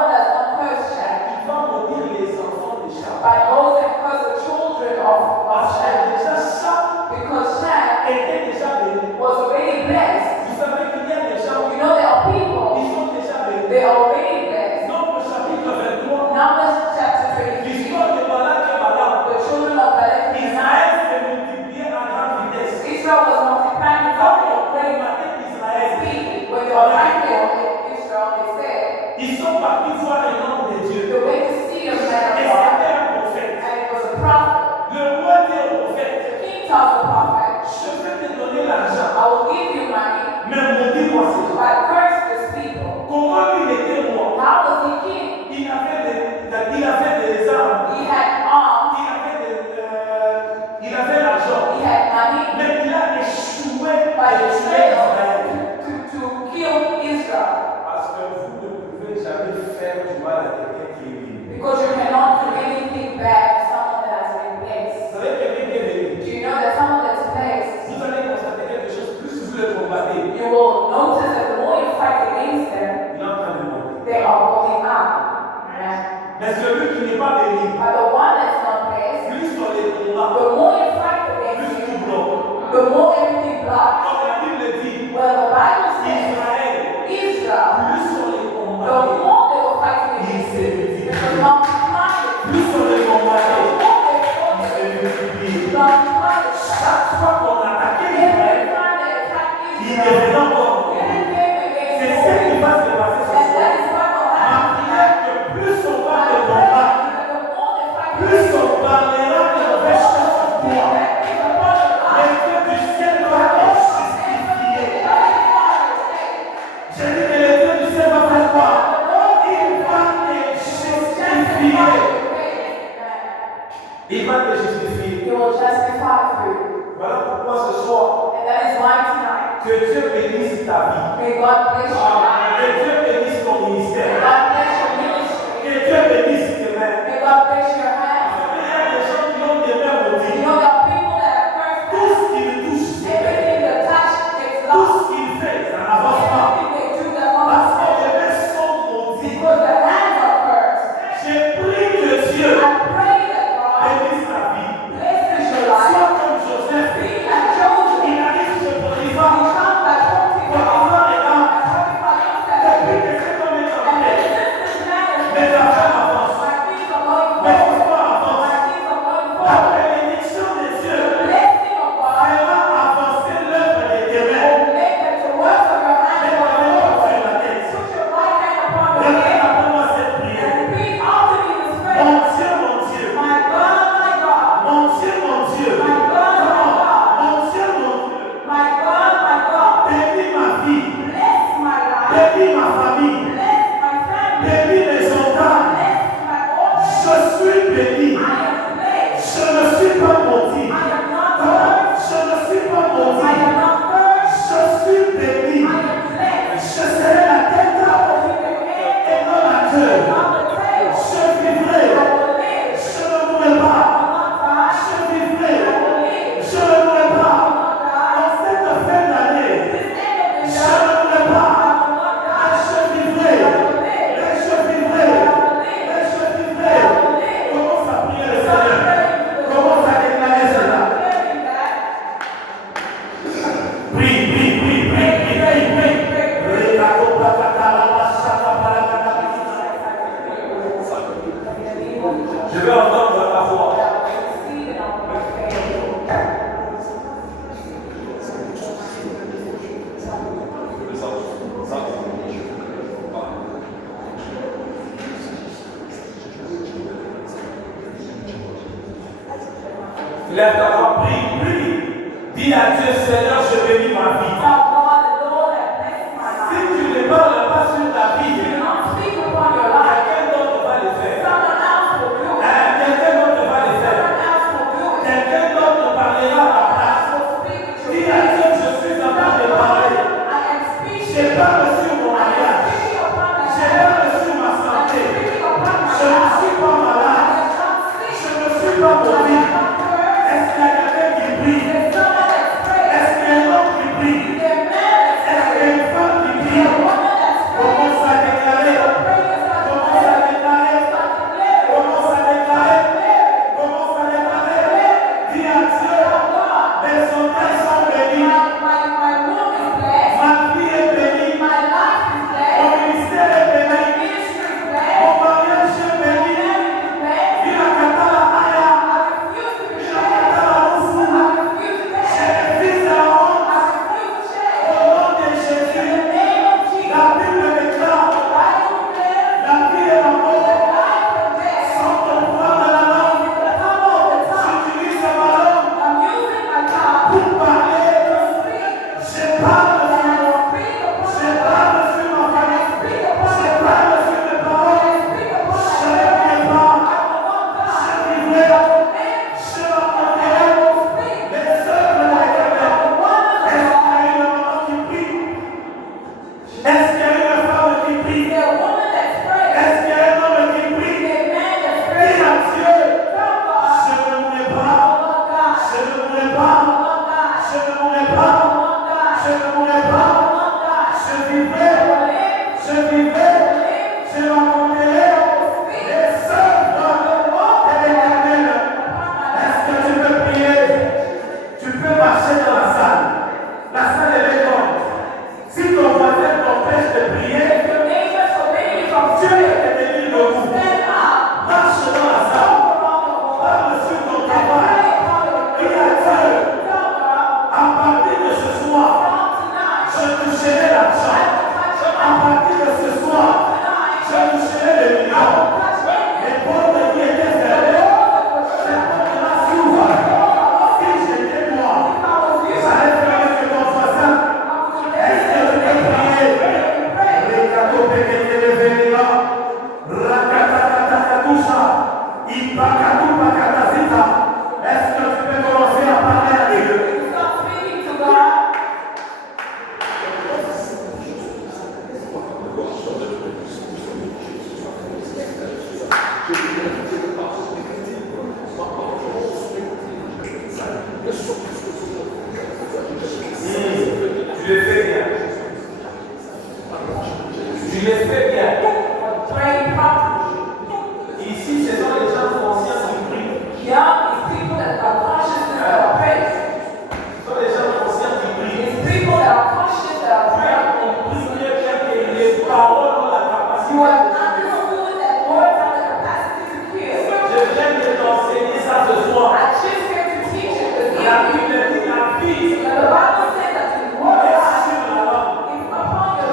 one does not curse Shem, Il va maudire les enfants de Cham. but goes and curse the children of Parce que Shem. déjà Cham Because Shem était déjà béni. was already blessed. Vous savez qu'il y a des gens You know there are people, qui sont déjà bénis. they are already blessed. Nombre chapitre 23, Numbers chapter 23, l'histoire de Balak et Balaam. the children of Balak and Israël s'est multiplié à grande vitesse. Israel was multiplying Quand from on a great combattait Israël, speed. When they were fighting in Israel, they said, ils sont partis voir un homme de Dieu. the way to see a man Et of God, c'était un prophète. and it was a prophet. Le roi dit au prophète, The king tells the prophet, je vais te donner l'argent, I will give you money, mais maudis-moi ces gens. but curse these people. Comment il était roi? How was he king? Il avait des armes, He had arms, il avait l'argent, he had money, mais il a échoué but à he tuer failed Israël. to kill Israel. Parce que vous ne pouvez jamais faire du mal à Lève ta voix, prie, prie. Dis à Dieu, Seigneur, je bénis ma vie. Si tu ne parles pas sur ta vie, quelqu'un d'autre va le faire. Quelqu'un d'autre va le faire. Quelqu'un d'autre parlera à ta place. Dis à Dieu, je suis en train de parler. Je parle sur mon mariage. Je parle sur ma santé. Je ne suis pas malade. Je ne suis pas mauvais. Est-ce qu'il y a quelqu'un qui prie? Est-ce qu'il y a un homme qui prie? Est-ce qu'il y a une femme qui prie? Commence à déclarer. Commence à déclarer. Commence à déclarer. Commence à déclarer. Dis à Dieu, mes sondages sont bénis. Ma vie est bénie. Mon ministère est béni. Mon mariage est béni. Dis à Katala Aya. Dis à Katala Oufou. Je refuse la honte. Au nom de Jésus. La Bible déclare la vie et la mort sont au pouvoir de la langue. J'utilise ma langue pour parler. Je parle sur moi. Je parle sur ma famille. Je parle sur mes parents. Je ne prie pas. Je vivrai. Je raconterai les œuvres de l'Éternel. Est-ce qu'il y a une maman qui prie? Est-ce qu'il y a une femme qui prie? Est-ce qu'il y a un homme qui prie? Dis à Dieu, je ne mourrai pas. Je ne mourrai pas. Je ne mourrai pas. Je ne mourrai pas. Je vivrai. Je vivrai. Je raconterai les œuvres de l'Éternel. Est-ce que tu peux prier? Tu peux marcher dans la salle. La salle est grande. Si ton voisin t'empêche de prier, Dieu est béni de vous. Marche dans la salle. Parle sur ton travail. Dis à Dieu, à partir de ce soir, je toucherai l'argent. À partir de ce soir, je toucherai les millions. Les portes qui étaient fermées, ces portes-là s'ouvrent. Si j'étais moi, j'allais faire avec ton voisin. Est-ce que tu peux prier? Regarde au péquet de vénéra. Rakatakatakatoucha. Ipakatupakatazita. Est-ce que tu peux commencer à parler à Dieu? Tu le fais bien. Tu le fais bien. Ici, ce sont les gens conscients qui prient. Ce sont les gens conscients qui prient. Tu as compris bien que les paroles ont la capacité. Je viens de t'enseigner ça ce soir. La Bible dit la vie est sur la langue.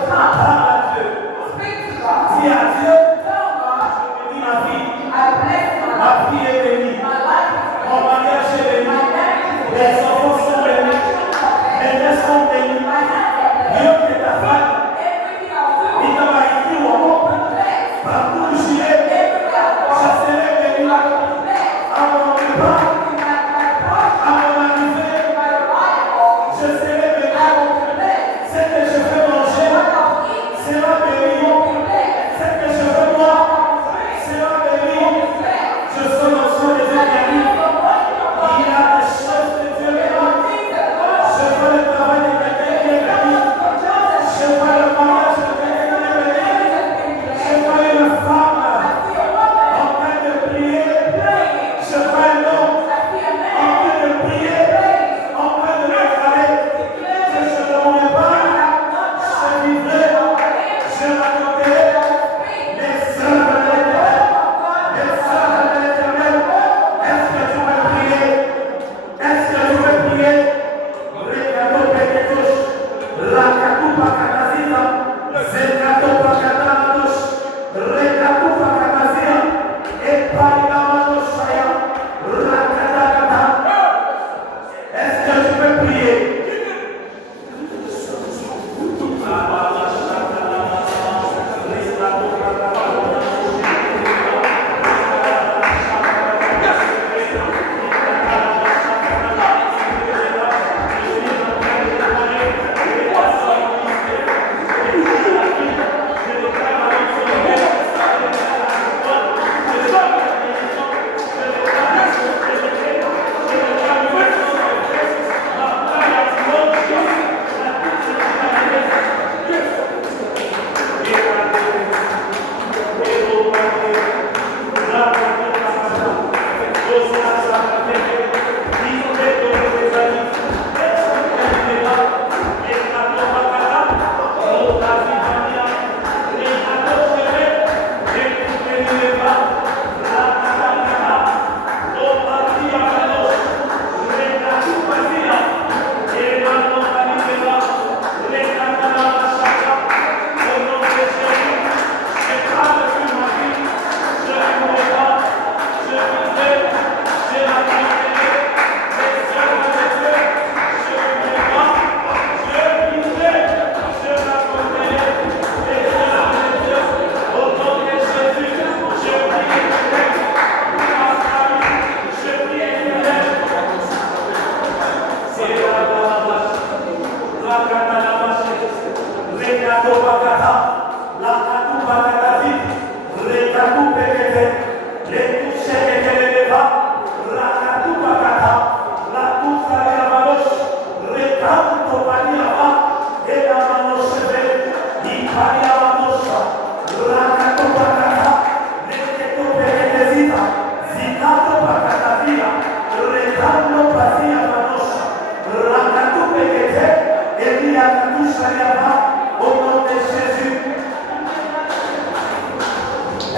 Parle à Dieu. Dis à Dieu, je bénis ma vie. Ma vie est bénie. Mon mariage est béni. Les enfants sont bénis. Les mères sont bénis. Dieu est ta femme. Il t'a écrit ou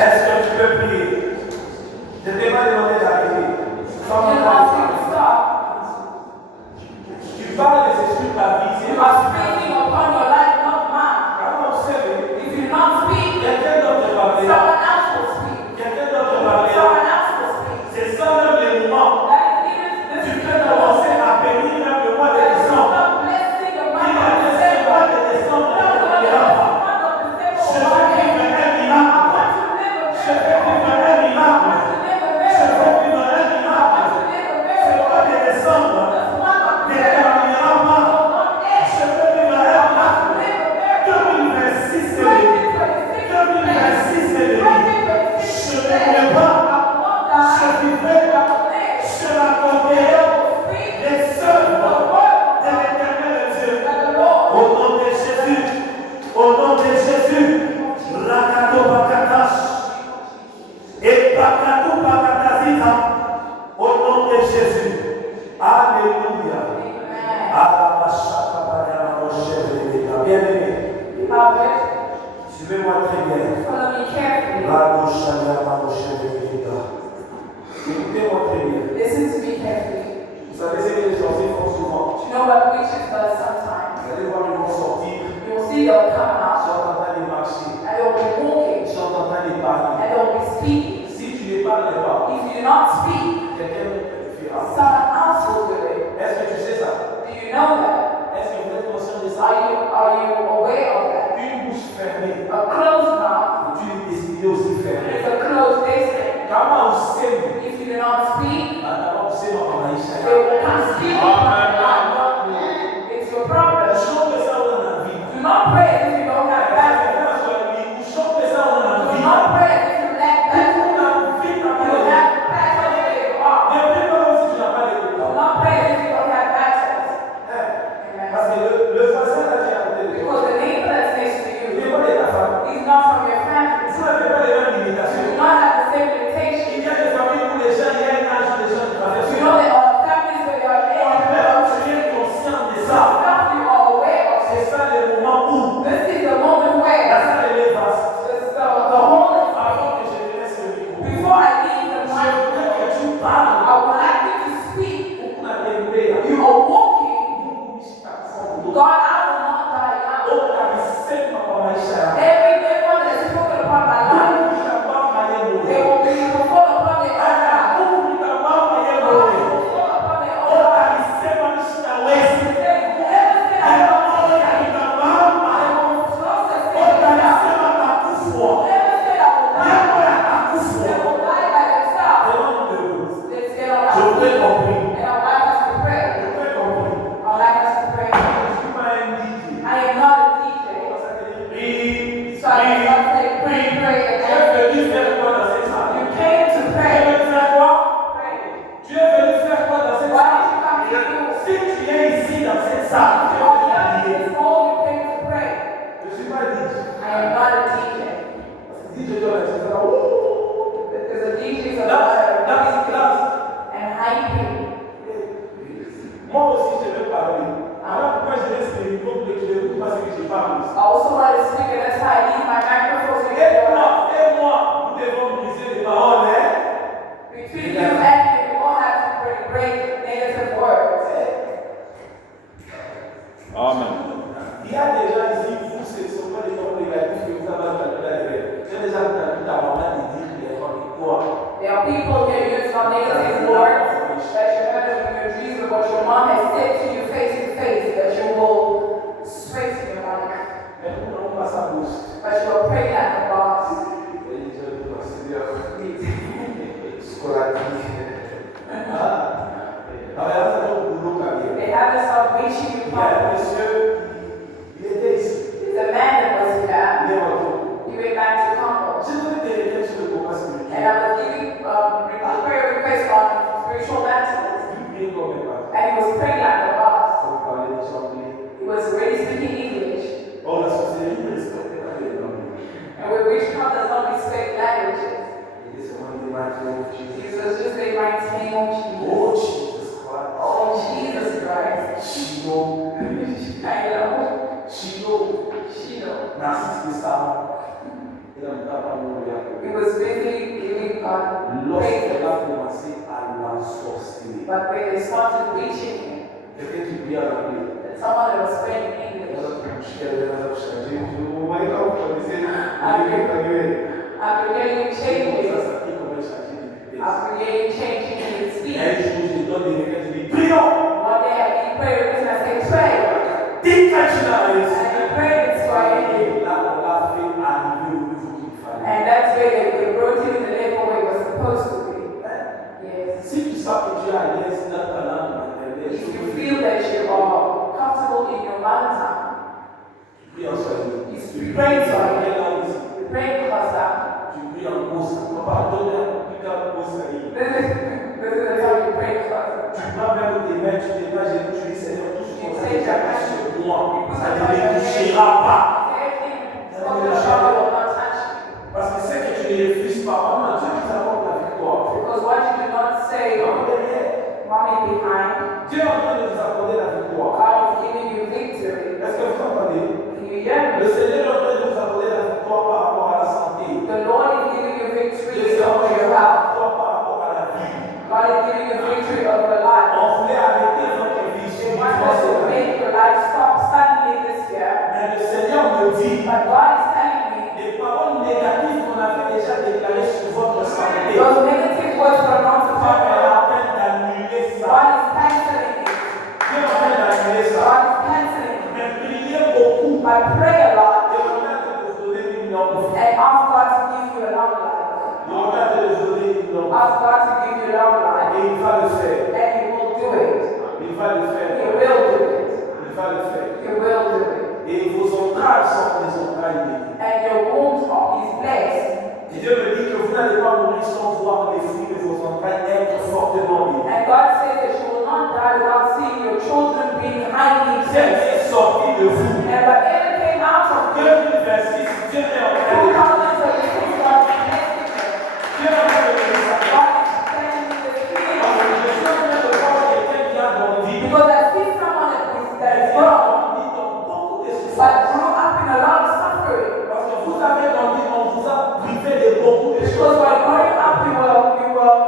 Est-ce que tu peux prier? Je t'ai pas demandé d'arriver. Tu parles de ce sur ta vie. C'est pas speaking upon your life, not mine. Comment on sait? If you not speak, Quelqu'un d'autre te parler. someone else will speak. Quelqu'un d'autre te parler. Someone else will speak. C'est ça même les moments. That is Tu even peux commencer à bénir même le mois de décembre. stop blessing the Il month a of laissé le mois December. de décembre ne Don't te bénira pas. Je veux vivre un miracle. Je veux vivre un miracle. Je veux vivre un miracle. Ce mois de décembre ne terminera pas. Je veux vivre un miracle. 2026 est béni. 2026 est béni. Je ne mourrai pas. Je vivrai. Je m'accompagnerai des œuvres de l'Éternel Dieu. Au nom de Jésus. Au nom de Jésus. Rakato Bakatash. Et Bakatou Bakatazita. Au nom de Jésus. Alléluia. Bien-aimé, suivez-moi très bien. Écoutez-moi très bien. Listen to me carefully. Vous savez ce que les sorciers font souvent. You know what witches does sometimes? Vous allez voir, ils vont sortir, You will see they'll come ils out sont en train de marcher, and they'll be walking ils sont en train de parler. and they'll be speaking. Si tu ne parles pas, If you do not speak, quelqu'un te le fera. someone else will do it. Est-ce que tu sais ça? Do you know that? Est-ce que vous êtes conscient de ça? Are you aware of that? Une bouche fermée, A closed mouth est une destinée aussi fermée. is a closed destiny. Comment vous savez? If you do not speak, Comment vous savez dans Maïcha? they will come speaking upon your life. It's your problem. Chante ça dans la vie. Do not pray as if you don't have back. Chante ça dans la Do vie. not pray as if you lack back. Tout la vie n'a pas You de have back where you are. Ne prie pas comme si tu n'as pas de Do temps. not pray as if you don't have access. Parce que le voisin là qui est à côté de toi, Because the neighbor that's next to il you n'est pas de ta femme. is not from your family. Vous n'avez pas les mêmes You limitations. do not have the same limitation. Il y a des familles où les gens, il y a un âge où les gens ne traversent You pas. know there are families where they are Même able tu es conscient de ça. to you are aware of C'est this. ça le moment où This is the moment la where salle est vaste. the whole is Avant que je te laisse le micro, before I leave the je mic, voudrais que tu parles. I would like you to speak. On a démarré. You are walking. God, God, I will not die young. oh, I said, Papa, my child. Everyone that is spoken upon my life, they will be fulfilled upon their own life. They will fulfill upon their own life. They will never say I don't know. They will close the thing down. Never say I will die. They will die by themselves. Let's get on our feet. And I would like us to pray. I would like us to pray. I am not a DJ. So I cannot say pray, pray, and answer. You came to pray. Pray. Why did you come here to do? Si tu es ici dans cette salle, tu Oh, es yeah, prier. this whole you came to pray. Je ne suis pas dit. I am not a DJ. Si je dois être là, ouh, Because a DJ is a danse, danse. and hyping. Moi aussi, je vais parler. Alors, pourquoi je laisse le micro pour que tu écoutes pas ce que je parle aussi? I also want to speak, and that's why I leave my microphone so you can go out. Et moi, nous devons briser les paroles, hein? Between you and me, we all have to break negative words. Il y a des gens ici, vous, ce ne sont pas des paroles négatives que vous avez entendues dans les rêves. J'ai déjà entendu ta maman te dire des paroles quoi? There are people here using on negative words that you heard of in your dreams, but what your mom has said to you face to face, that you will straight to your life. Mais nous n'avons pas sa bouche. But you will pray like a boss. Et je vais vous Seigneur, ce qu'on a dit. Ah, mais là, c'est un boulot quand même. They have this reaching you Il y a un problem. monsieur, il était ici. The man that was Il here, est retourné. he went back to Congo. Je voudrais te révéler sur le combat And spirituel. I'm he was praying like a boss. Comme il parlait déjà anglais. He was already speaking English. Or la société ne respectait pas les langues. And we reached out does not respect languages. Il était seulement des matins, Jesus. Jesus just say, mighty name of Jesus. Oh, Jesus Christ. Oh, Jesus Christ. Shiloh. I know. Shiloh. Shiloh. Narcisse de Saron. Il n'a pas mourir. He was busy giving God Lorsqu'elle praise. a commencé à l'ensorceler, But when they started reaching him, quelqu'un qui prie à l'anglais. someone that was praying in English, after hearing you changing, after hearing you changing in his speech, one day I need prayer and I say, pray. And he prayed in Swahili. And that's where they brought him in the level where he was supposed to be. Yes. Si tu sens que tu es à l'aise dans ta langue maternelle, If you feel that you are comfortable in your mother tongue, tu pries en Swahili. you pray in Swahili, Quelle langue aussi? you pray in Xhosa. Tu pries en Hausa. Pardonne, plus qu'en Hausa. This is how you pray in Xhosa. Tu prends même tes mains, tu les mains, tu dis Seigneur, tout ce qu'on a déjà fait sur moi, ça ne me touchera pas. Parce que c'est que tu ne refuses pas. Maman, Dieu nous accorde la victoire. Because what you do not say, Maman, derrière. mommy behind, Dieu est en train de nous accorder la victoire. God is giving you victory. Est-ce que vous entendez? Can you hear Le me? Seigneur est en train de nous accorder la victoire par rapport à la santé. The Lord is giving you Dieu victory est en over train de your nous health. victoire par rapport à la vie. God is giving you victory over your life. On voulait arrêter votre vie He spirituelle wants us cette to année. make your life stop suddenly this year. Mais le Seigneur me dit, But God is telling me, les paroles négatives qu'on avait déjà déclarées sur votre santé, those negative words pronounced Dieu upon your est en health, train d'annuler ça. God is canceling it. Dieu est en train d'annuler ça. God is canceling it. Mais priez beaucoup. I pray a lot Demandez à Dieu de vous donner une longue vie. and ask God to give you a long life. Demandez à Dieu de vous donner une longue vie. Ask God to give you a long life. Et il va le faire. And He will do it. Il va le faire. He will do it. Il va le faire. He will do it. Et vos entrailles sont des entrailles bénies. And your wounds are His blessed. Et Dieu me dit que vous n'allez pas mourir sans voir les fruits de vos entrailles être fortement bénis. And God says that you will not die without seeing your children being highly Dieu blessed. est sorti de vous. And whatever came out of you, 2026, Dieu est en train de 2026, God is blessing you. Dieu est en train de bénir ça. God is sending you the Parce Spirit. que je suis en train de voir quelqu'un qui a grandi. Because I see someone that is Qui a grown, grandi dans beaucoup de but souffrances. grew up in a lot of suffering. Parce que vous avez grandi, on vous a privé de beaucoup de Because choses. while growing up, you were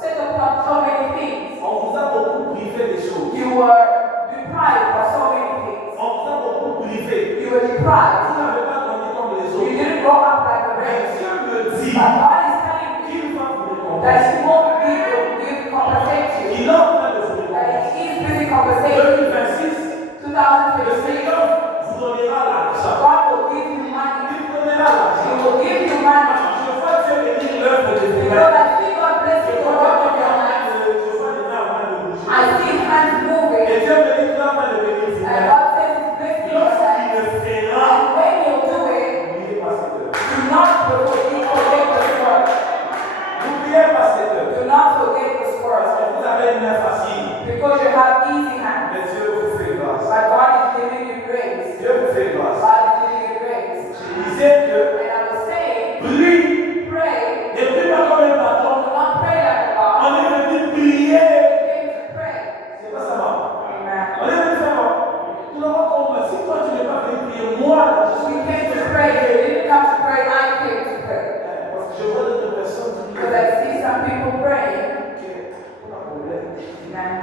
set upon so many things. On vous a beaucoup privé des choses. You were deprived of so many things. On vous a beaucoup privé. You were Vous deprived. n'avez pas grandi comme les You autres. didn't grow up like the Mais rest. Dieu me dit But God is telling you qu'il va vous that récompenser. He won't give compensate you. Il est en train de vous That récompenser. He is busy compensating you. 2026, le 2026, Seigneur vous donnera l'argent. God will give you money. Il vous donnera He l'argent. will give you money. Je vois Dieu bénir l'œuvre de vos Because mains. I see God blessing the work of your hands. Je vois les mains en train de bouger. I see hands moving. Et Dieu me dit qu'il est en train de bénir vos And mains. God says He's blessing your Lorsqu'il hands. le fera, And when He'll do it, n'oubliez pas cette heure. do not forget this word. N'oubliez pas cette heure. Do not forget this Parce word. que vous avez une main facile. Because you have easy hands. Mais Dieu vous fait grâce. But God is giving you grace. Dieu vous fait grâce. God is giving you grace. Je disais que And I was saying, prie. pray. Ne prie pas comme un patron. Do not pray like a God. On est venu prier. You came to pray. C'est pas ça, maman. Amen. On est venu faire quoi? Tout d'abord, si toi tu n'es pas venu prier, moi, je suis We came to pray. You didn't come to pray. I came to pray. Parce que je vois d'autres personnes qui Because I see some people praying. Pas de problème. Amen.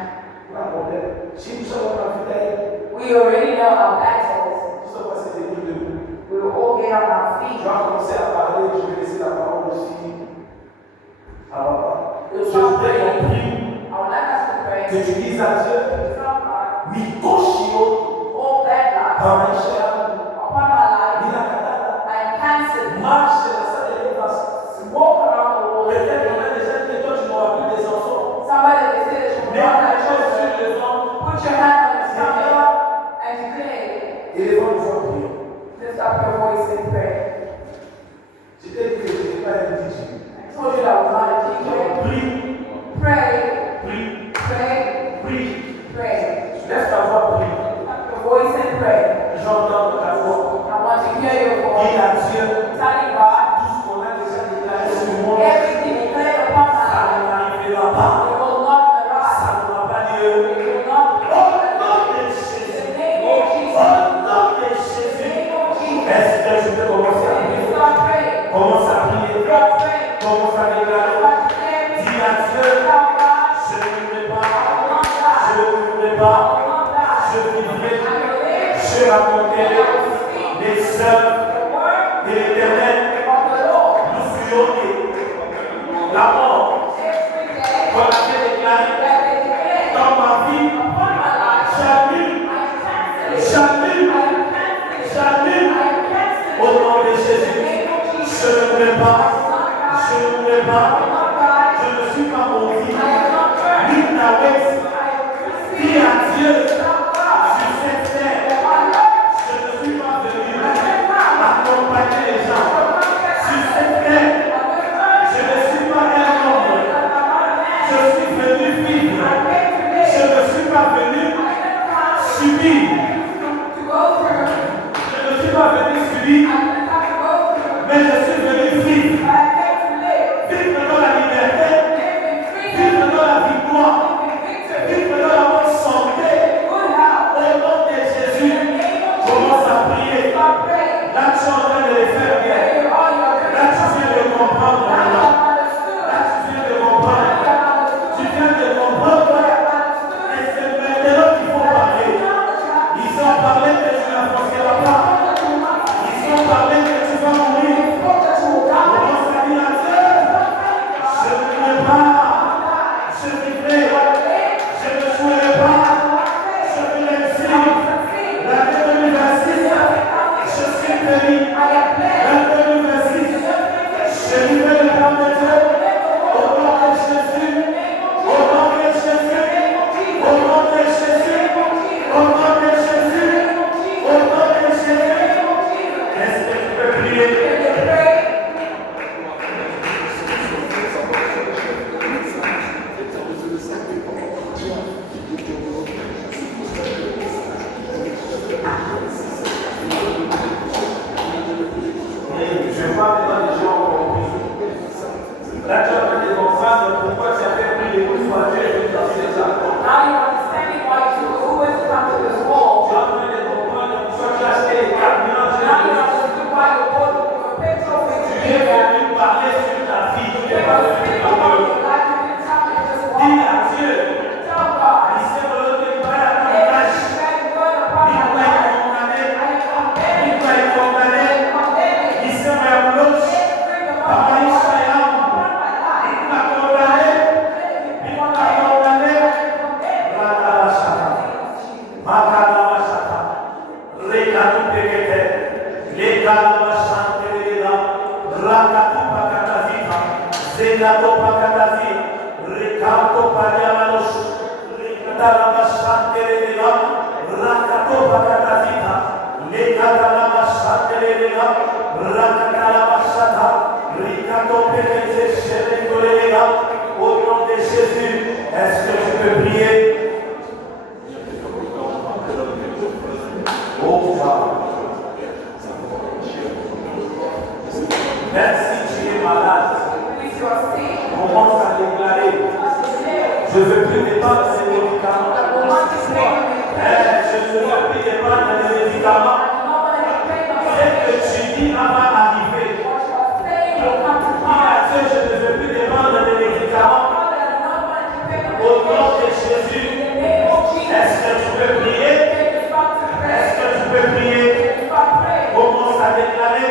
Pas de problème. Si nous sommes en vie, We already know our battles. nous sommes passés des nuits debout. We will all get on our Je feet. vais commencer à parler, je vais laisser la parole aussi à papa. We'll Je start voudrais qu'on praying. prie, I would like us to pray. que tu dises à Dieu, From God, Mikoshio, all bad luck Kamaisha, upon my life, Minakata, I cancel. marche dans sa délivrance. Walk around the world. Peut-être qu'on a déjà dit que toi tu n'auras plus des enfants. Somebody they say that you will Mais not la have chose children. sur le vent, Put your hand on your c'est stomach là, and declare. et les vents nous font prier. Lift up your voice and pray. Je t'ai dit que je n'étais pas un DJ. I told you that I was not a Donc teacher. prie, Pray, prie, pray, prie. pas, je ne mourrai pas, je ne suis pas maudit. L'Inawes dit à Dieu sur cette terre, je ne suis pas venu accompagner les gens. Sur cette terre, je ne suis pas un homme. Je suis venu vivre. Je ne suis pas venu subir. Je ne suis pas venu subir, mais je suis venu vivre. Vivre dans la liberté, vivre dans la victoire, vivre dans la bonne santé. Au nom de Jésus, commence à prier. Là, tu es en train de les faire bien. Là, tu viens de comprendre. Là, tu viens de comprendre. Tu viens de comprendre. Et c'est maintenant qu'il faut parler. Ils ont parlé que tu n'as pas. Ils ont parlé que tu vas mourir. Commence à dire à Dieu, je ne mourrai pas. Je vivrai. Je ne jouerai pas. Je vais réussir. L'année 2026, je suis béni. L'année 2026, je vivrai le plan de Dieu. Au nom de Jésus. Au nom de Jésus. Au nom de Jésus. Au nom de Jésus. Au nom de Jésus. Est-ce que tu peux prier? Je vois maintenant les gens ont compris. Là, tu es en train de comprendre pourquoi tu as fait prier pour toi. Tu es venu dans ces gens. Tu es en train de comprendre pourquoi tu as acheté les carburants. Tu es venu parler sur ta vie. Tu es pas venu parler. Dis à Dieu. Il s'est volonté de parler à ta tâche. Il doit être condamné. Il doit être condamné. Il s'est mis à bouloche. Papa Ishayam. Il m'a condamné. Il m'a condamné. Radabashaka. Makadabashaka. Rekatu pekete. Lekadabashante lela. Rakatu pakatazita. Zegato pakatazita. Rekato pariamanos. Rekadabashante lela. Rakato pakatazita. Lekadabashante lela. Rakatalabashata. Rikato pekete. Shereko lela. Au nom de Jésus, est-ce que tu peux prier? Oh Papa. Même si tu es malade, commence à déclarer, je ne veux plus dépendre des médicaments. Je ne veux plus dépendre des médicaments. Ce que tu dis va arriver. Dis à Dieu, je ne veux plus dépendre des médicaments. Au nom de Jésus, est-ce que tu peux prier? Est-ce que tu peux prier? Commence à déclarer.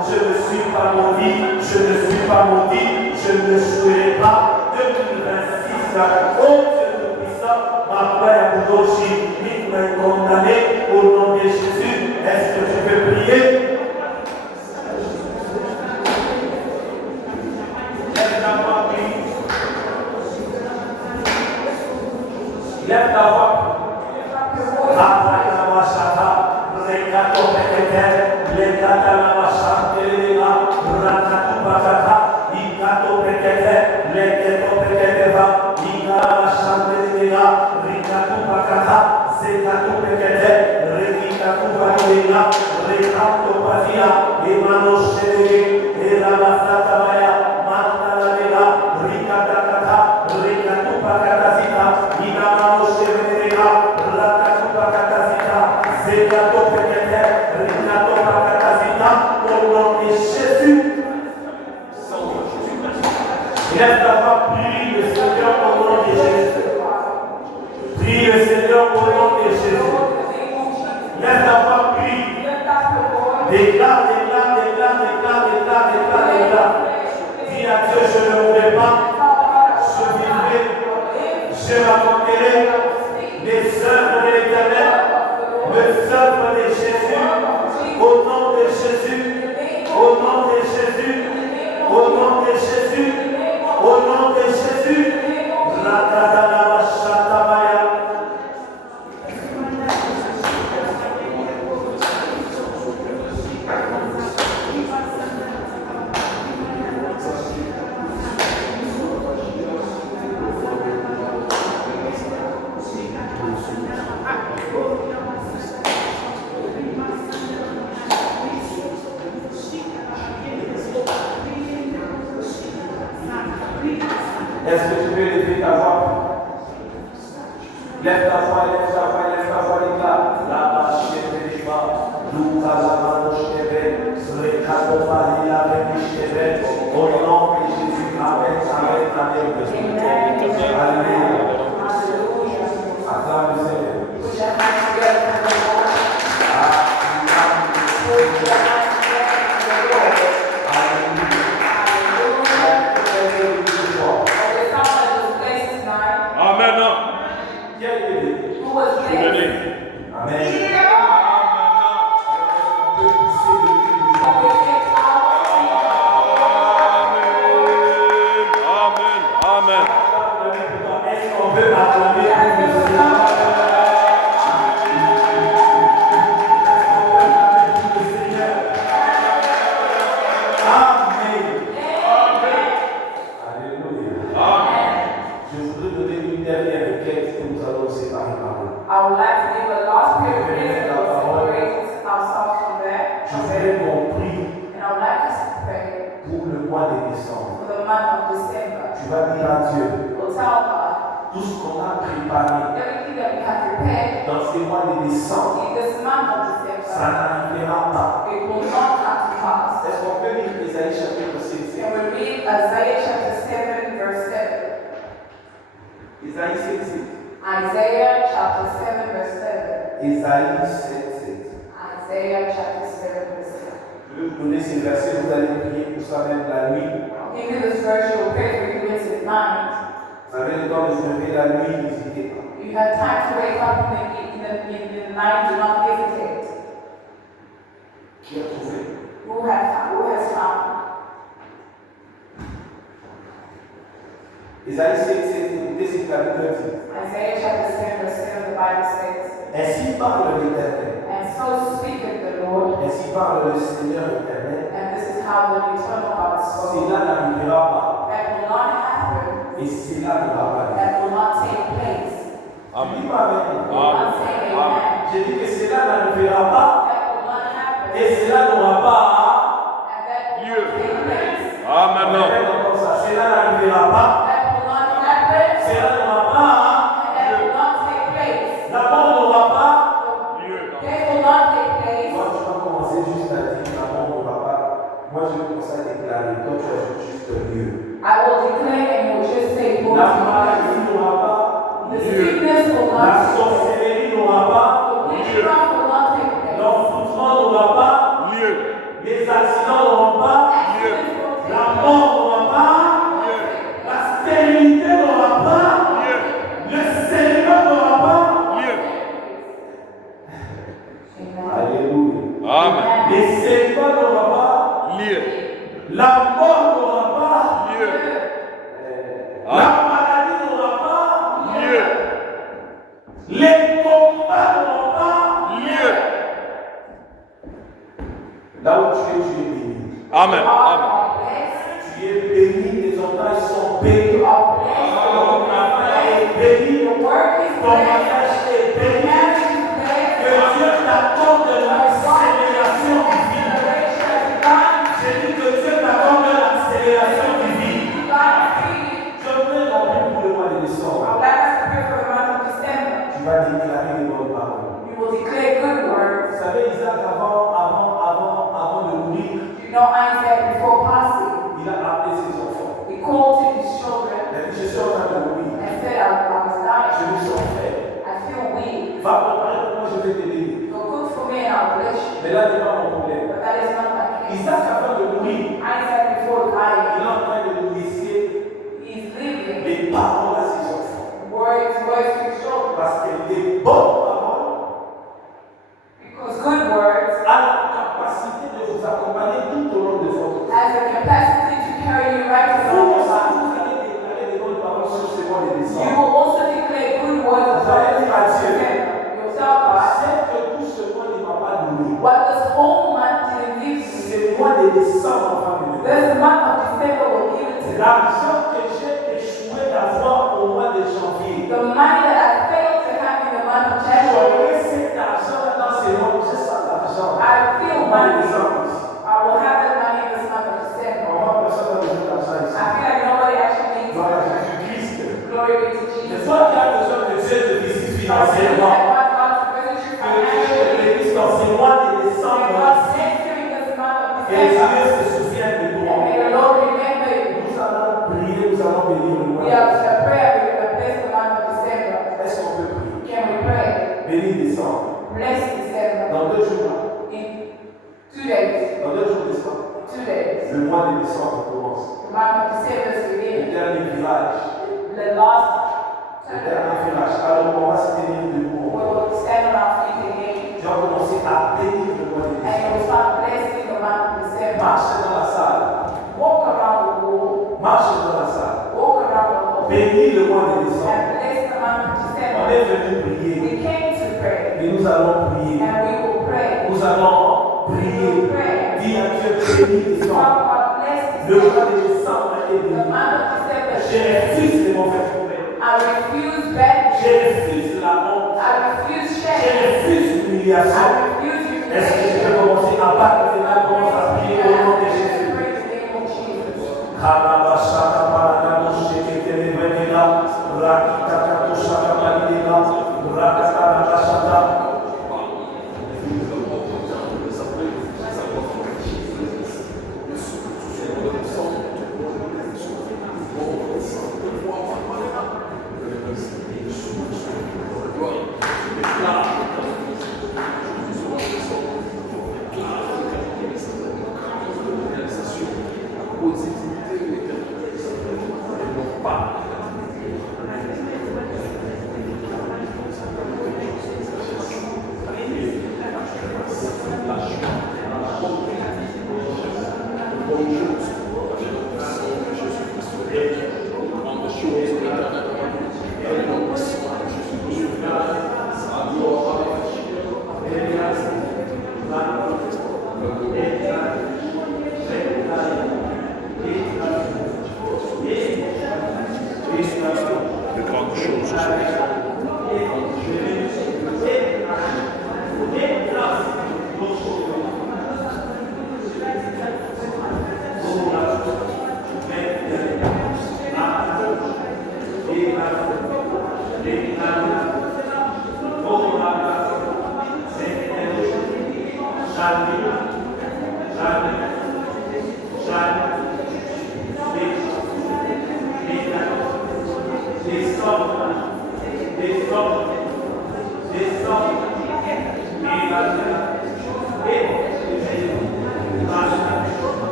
Je ne suis pas maudit, je ne suis pas maudit, je ne souhaitais pas 2026. Oh Dieu Tout-Puissant, ma gloire est Boudochi, il m'a condamné au nom de Jésus. Est-ce que tu peux prier? Lève ta voix, prie. Lève ta voix. Lekata la masante la rakatu bakata ikato pekete Lève ta voix, prie le Seigneur au nom de Jésus. Prie le Seigneur au nom de Jésus. Lève ta voix, prie. Déclare. Dis à Dieu, je ne mourrai pas. Je vivrai. Je raconterai les œuvres de l'Éternel, les œuvres de Jésus. Au nom de Jésus. Au nom de Jésus. Au nom de Jésus. Au nom de Jésus. Est-ce que tu peux lever ta voix? Lève ta voix, déclare. La vache est véritable. Nous allons au nom de Jésus. Amen. Alléluia. Acclame le Seigneur. Tout ce qu'on a préparé dans ces mois de décembre, ça n'arrivera pas. Est-ce qu'on peut lire Isaïe chapitre 7? Isaïe 7. Isaiah chapter 7 verse 7. Isaïe 7. Isaiah chapter 7 verse 7. Je vais vous donner ces versets, vous allez prier pour ça même la nuit. Give you this verse, you'll pray for you at night. Vous avez le temps de se lever la nuit, n'hésitez pas. You have time to wake up in the night, do not hesitate. Qui a trouvé? Who has found? Isaïe 7, écoutez ce qu'il a dit. Isaiah chapter 7 verse 7, the Bible says, Ainsi parle l'Éternel. and so speaketh the Lord, Ainsi parle le Seigneur éternel. and this is how the eternal God spoke. Cela n'arrivera pas. That will not happen, Et cela ne va pas. that will not take place. Amen. Amen. I'm saying amen. J'ai dit que cela n'arrivera pas. That will not happen, Et cela n'aura pas. and that will not take place. Amen. Cela n'arrivera pas. That will not happen, Cela n'aura pas. and that will not take place. La mort n'aura pas. They will not take place. Moi, tu vas commencer juste à dire la mort n'aura pas. Moi, je vais commencer à déclarer. Toi, tu ajoutes juste mieux. I will declare and will just say, La Lord, maladie n'aura pas. the sickness will La not take place. sorcellerie n'aura pas. The witchcraft will not take place. L'enfouissement n'aura pas. Les accidents n'auront pas. Accidents will take La place. mort n'aura pas. La stérilité n'aura pas. Le célibat n'aura pas. Amen. Alléluia. Les célibats n'aura pas. La mort n'aura pas. La maladie n'aura pas. Les combats n'auront pas. Là où tu es béni. Amen. All are blessed. Tu es béni, tes enfants ils sont bénis. You are blessed. Ton travail est béni. Your work is Ton blessed. mariage est Your béni. marriage is Que blessed. Dieu t'accorde l'accélération divine. Acceleration of divine, J'ai dit que Dieu t'accorde l'accélération divine. divine speed. Je veux non plus pour le mois de I décembre. would like us to pray for the month of December. Tu vas déclarer les bonnes paroles. You will declare good words. Vous savez, Isaac, avant de mourir, You know Isaac before passing, il a appelé ses enfants. he called to his Va préparer pour moi, je vais te bénir. So cook for me and I'll bless you. Mais là, n'est pas mon problème. But that is not my case. Isaac, avant de mourir, Isaac before il dying, est en train de nous laisser he's living les paroles à ses enfants. words to his children. Parce que les bonnes paroles Because good words ont la capacité de vous accompagner tout au long de votre vie. has the capacity to carry you right to the Vous other aussi, side. vous allez déclarer des bonnes paroles sur ces mois de You décembre. will also declare good words of God. You'll tell God, C'est que tout ce mois ne m'a pas donné. what this whole month didn't give me, Ce mois de décembre va me donner. this month of December will give it to me. L'argent que j'ai échoué d'avoir au mois de janvier. The money that I failed to have in the month of January, J'aurai cet argent dans ces mois. J'ai ça l'argent. I feel Au mois de money. décembre. I will have that money in this month of December. Comment personne n'a besoin d'argent ici? I feel like nobody actually needs Gloire à it. Jésus-Christ. Glory be to Mais Jesus. toi qui as besoin de Dieu te visite I feel financièrement. like God to visit you Que Dieu te financially. bénisse dans ces mois de May décembre. God bless you in this month of Et Dieu December. se souvienne de toi. May the Lord remember you. Nous allons prier, nous allons bénir le mois. We have a prayer. We're going to bless the month of December. Est-ce qu'on peut prier? Can we pray? Bénis décembre. Bless December. Dans 2 jours, là. In 2 days. Dans 2 jours décembre. 2 days. Le mois de décembre commence. The month of December is Le beginning. dernier village. The last Le dernier village. Alors on va se tenir we debout. will stand on our feet again. Tu vas commencer à bénir le mois de And décembre. you will start blessing the month of December. Marche dans la salle. Walk around the wall. Marche dans la salle. Walk around the wall. Bénis le mois de décembre. And bless the month of On December. est venu prier. We came to pray. Et nous allons prier. And we will pray. Nous allons We will prier. pray. Dis à Dieu, bénis décembre. God bless Le mois December. de décembre est The béni. month of December. Je refuse les mauvais problèmes. I refuse bad Je news. refuse la honte. I refuse Je shame. refuse l'humiliation. I refuse Est-ce que je humiliation. peux commencer à battre les mains, commence à prier au nom de Jésus? Praise the name of Jesus. Kalabashaka Paradano Shekele Venega, Rakitaka Shaka Maridega, Rakatana Shaka. De grandes choses sont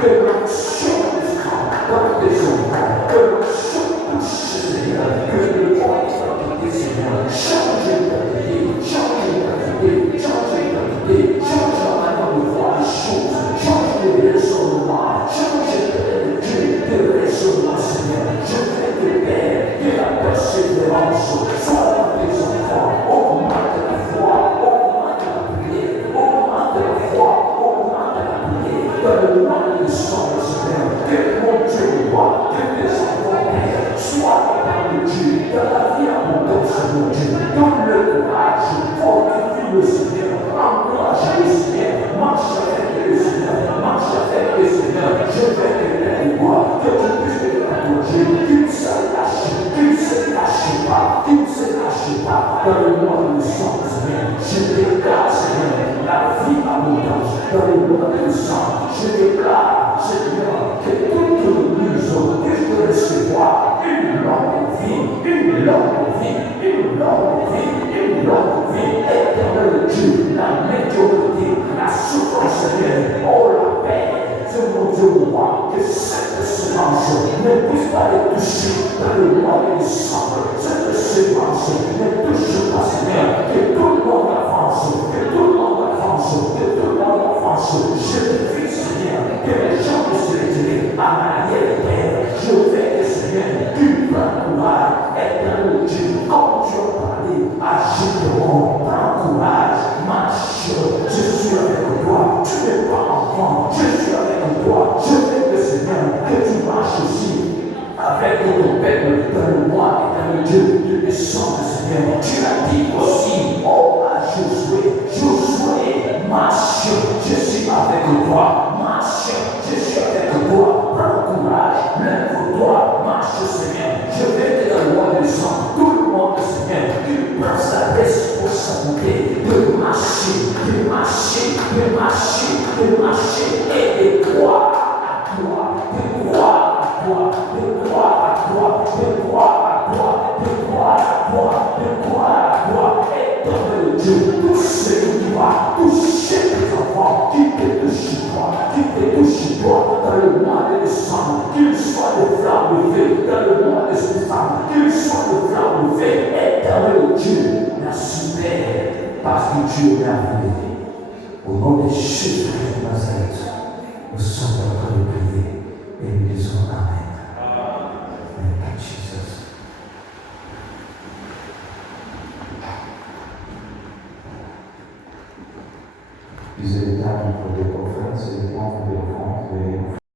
Que l'onction le sang. Je déclare, Seigneur, que toute maison puisse recevoir une longue vie, une longue vie, une longue vie, une longue vie. Éternel Dieu, la médiocrité, la souffrance, Seigneur, oh la paix, c'est mon Dieu roi, que cette semence ne puisse pas les toucher dans le mois de décembre. Cette semence ne touche pas, Seigneur, que tout le monde avance, que tout le monde avance, que tout le monde avance. Je te prie, Seigneur, que les gens puissent se retirer en arrière, Père. Je vais, Seigneur, tu prends courage, éternel Dieu, comme tu as parlé à Gédéon, prends courage, marche, je suis avec toi, tu n'es pas enfant, je suis avec toi, je veux que Seigneur, que tu marches aussi avec ton peuple dans le mois éternel Dieu de décembre, Seigneur. Tu as dit aussi, oh à Josué, Josué, marche, je suis avec toi, marche, je suis avec toi, prends courage, lève-toi, marche, Seigneur. Je vais te dans le mois de décembre, tout le monde, Seigneur, tu prends sa responsabilité de marcher, de marcher, de marcher, de marcher, et de croire à toi, de croire à toi, de croire à toi, de croire à toi, de croire à toi, de croire à toi, éternel Dieu, tout ce qui va toucher tes enfants, qui te touche toi, qui te touche toi, dans le mois de décembre, qu'il soit de flammes de feu, dans le mois de décembre, qu'il soit de flammes de feu, éternel Dieu, merci Père, parce que tu es merveilleux. Au nom de Jésus de Nazareth, nous sommes en train de prier et nous disons Amen.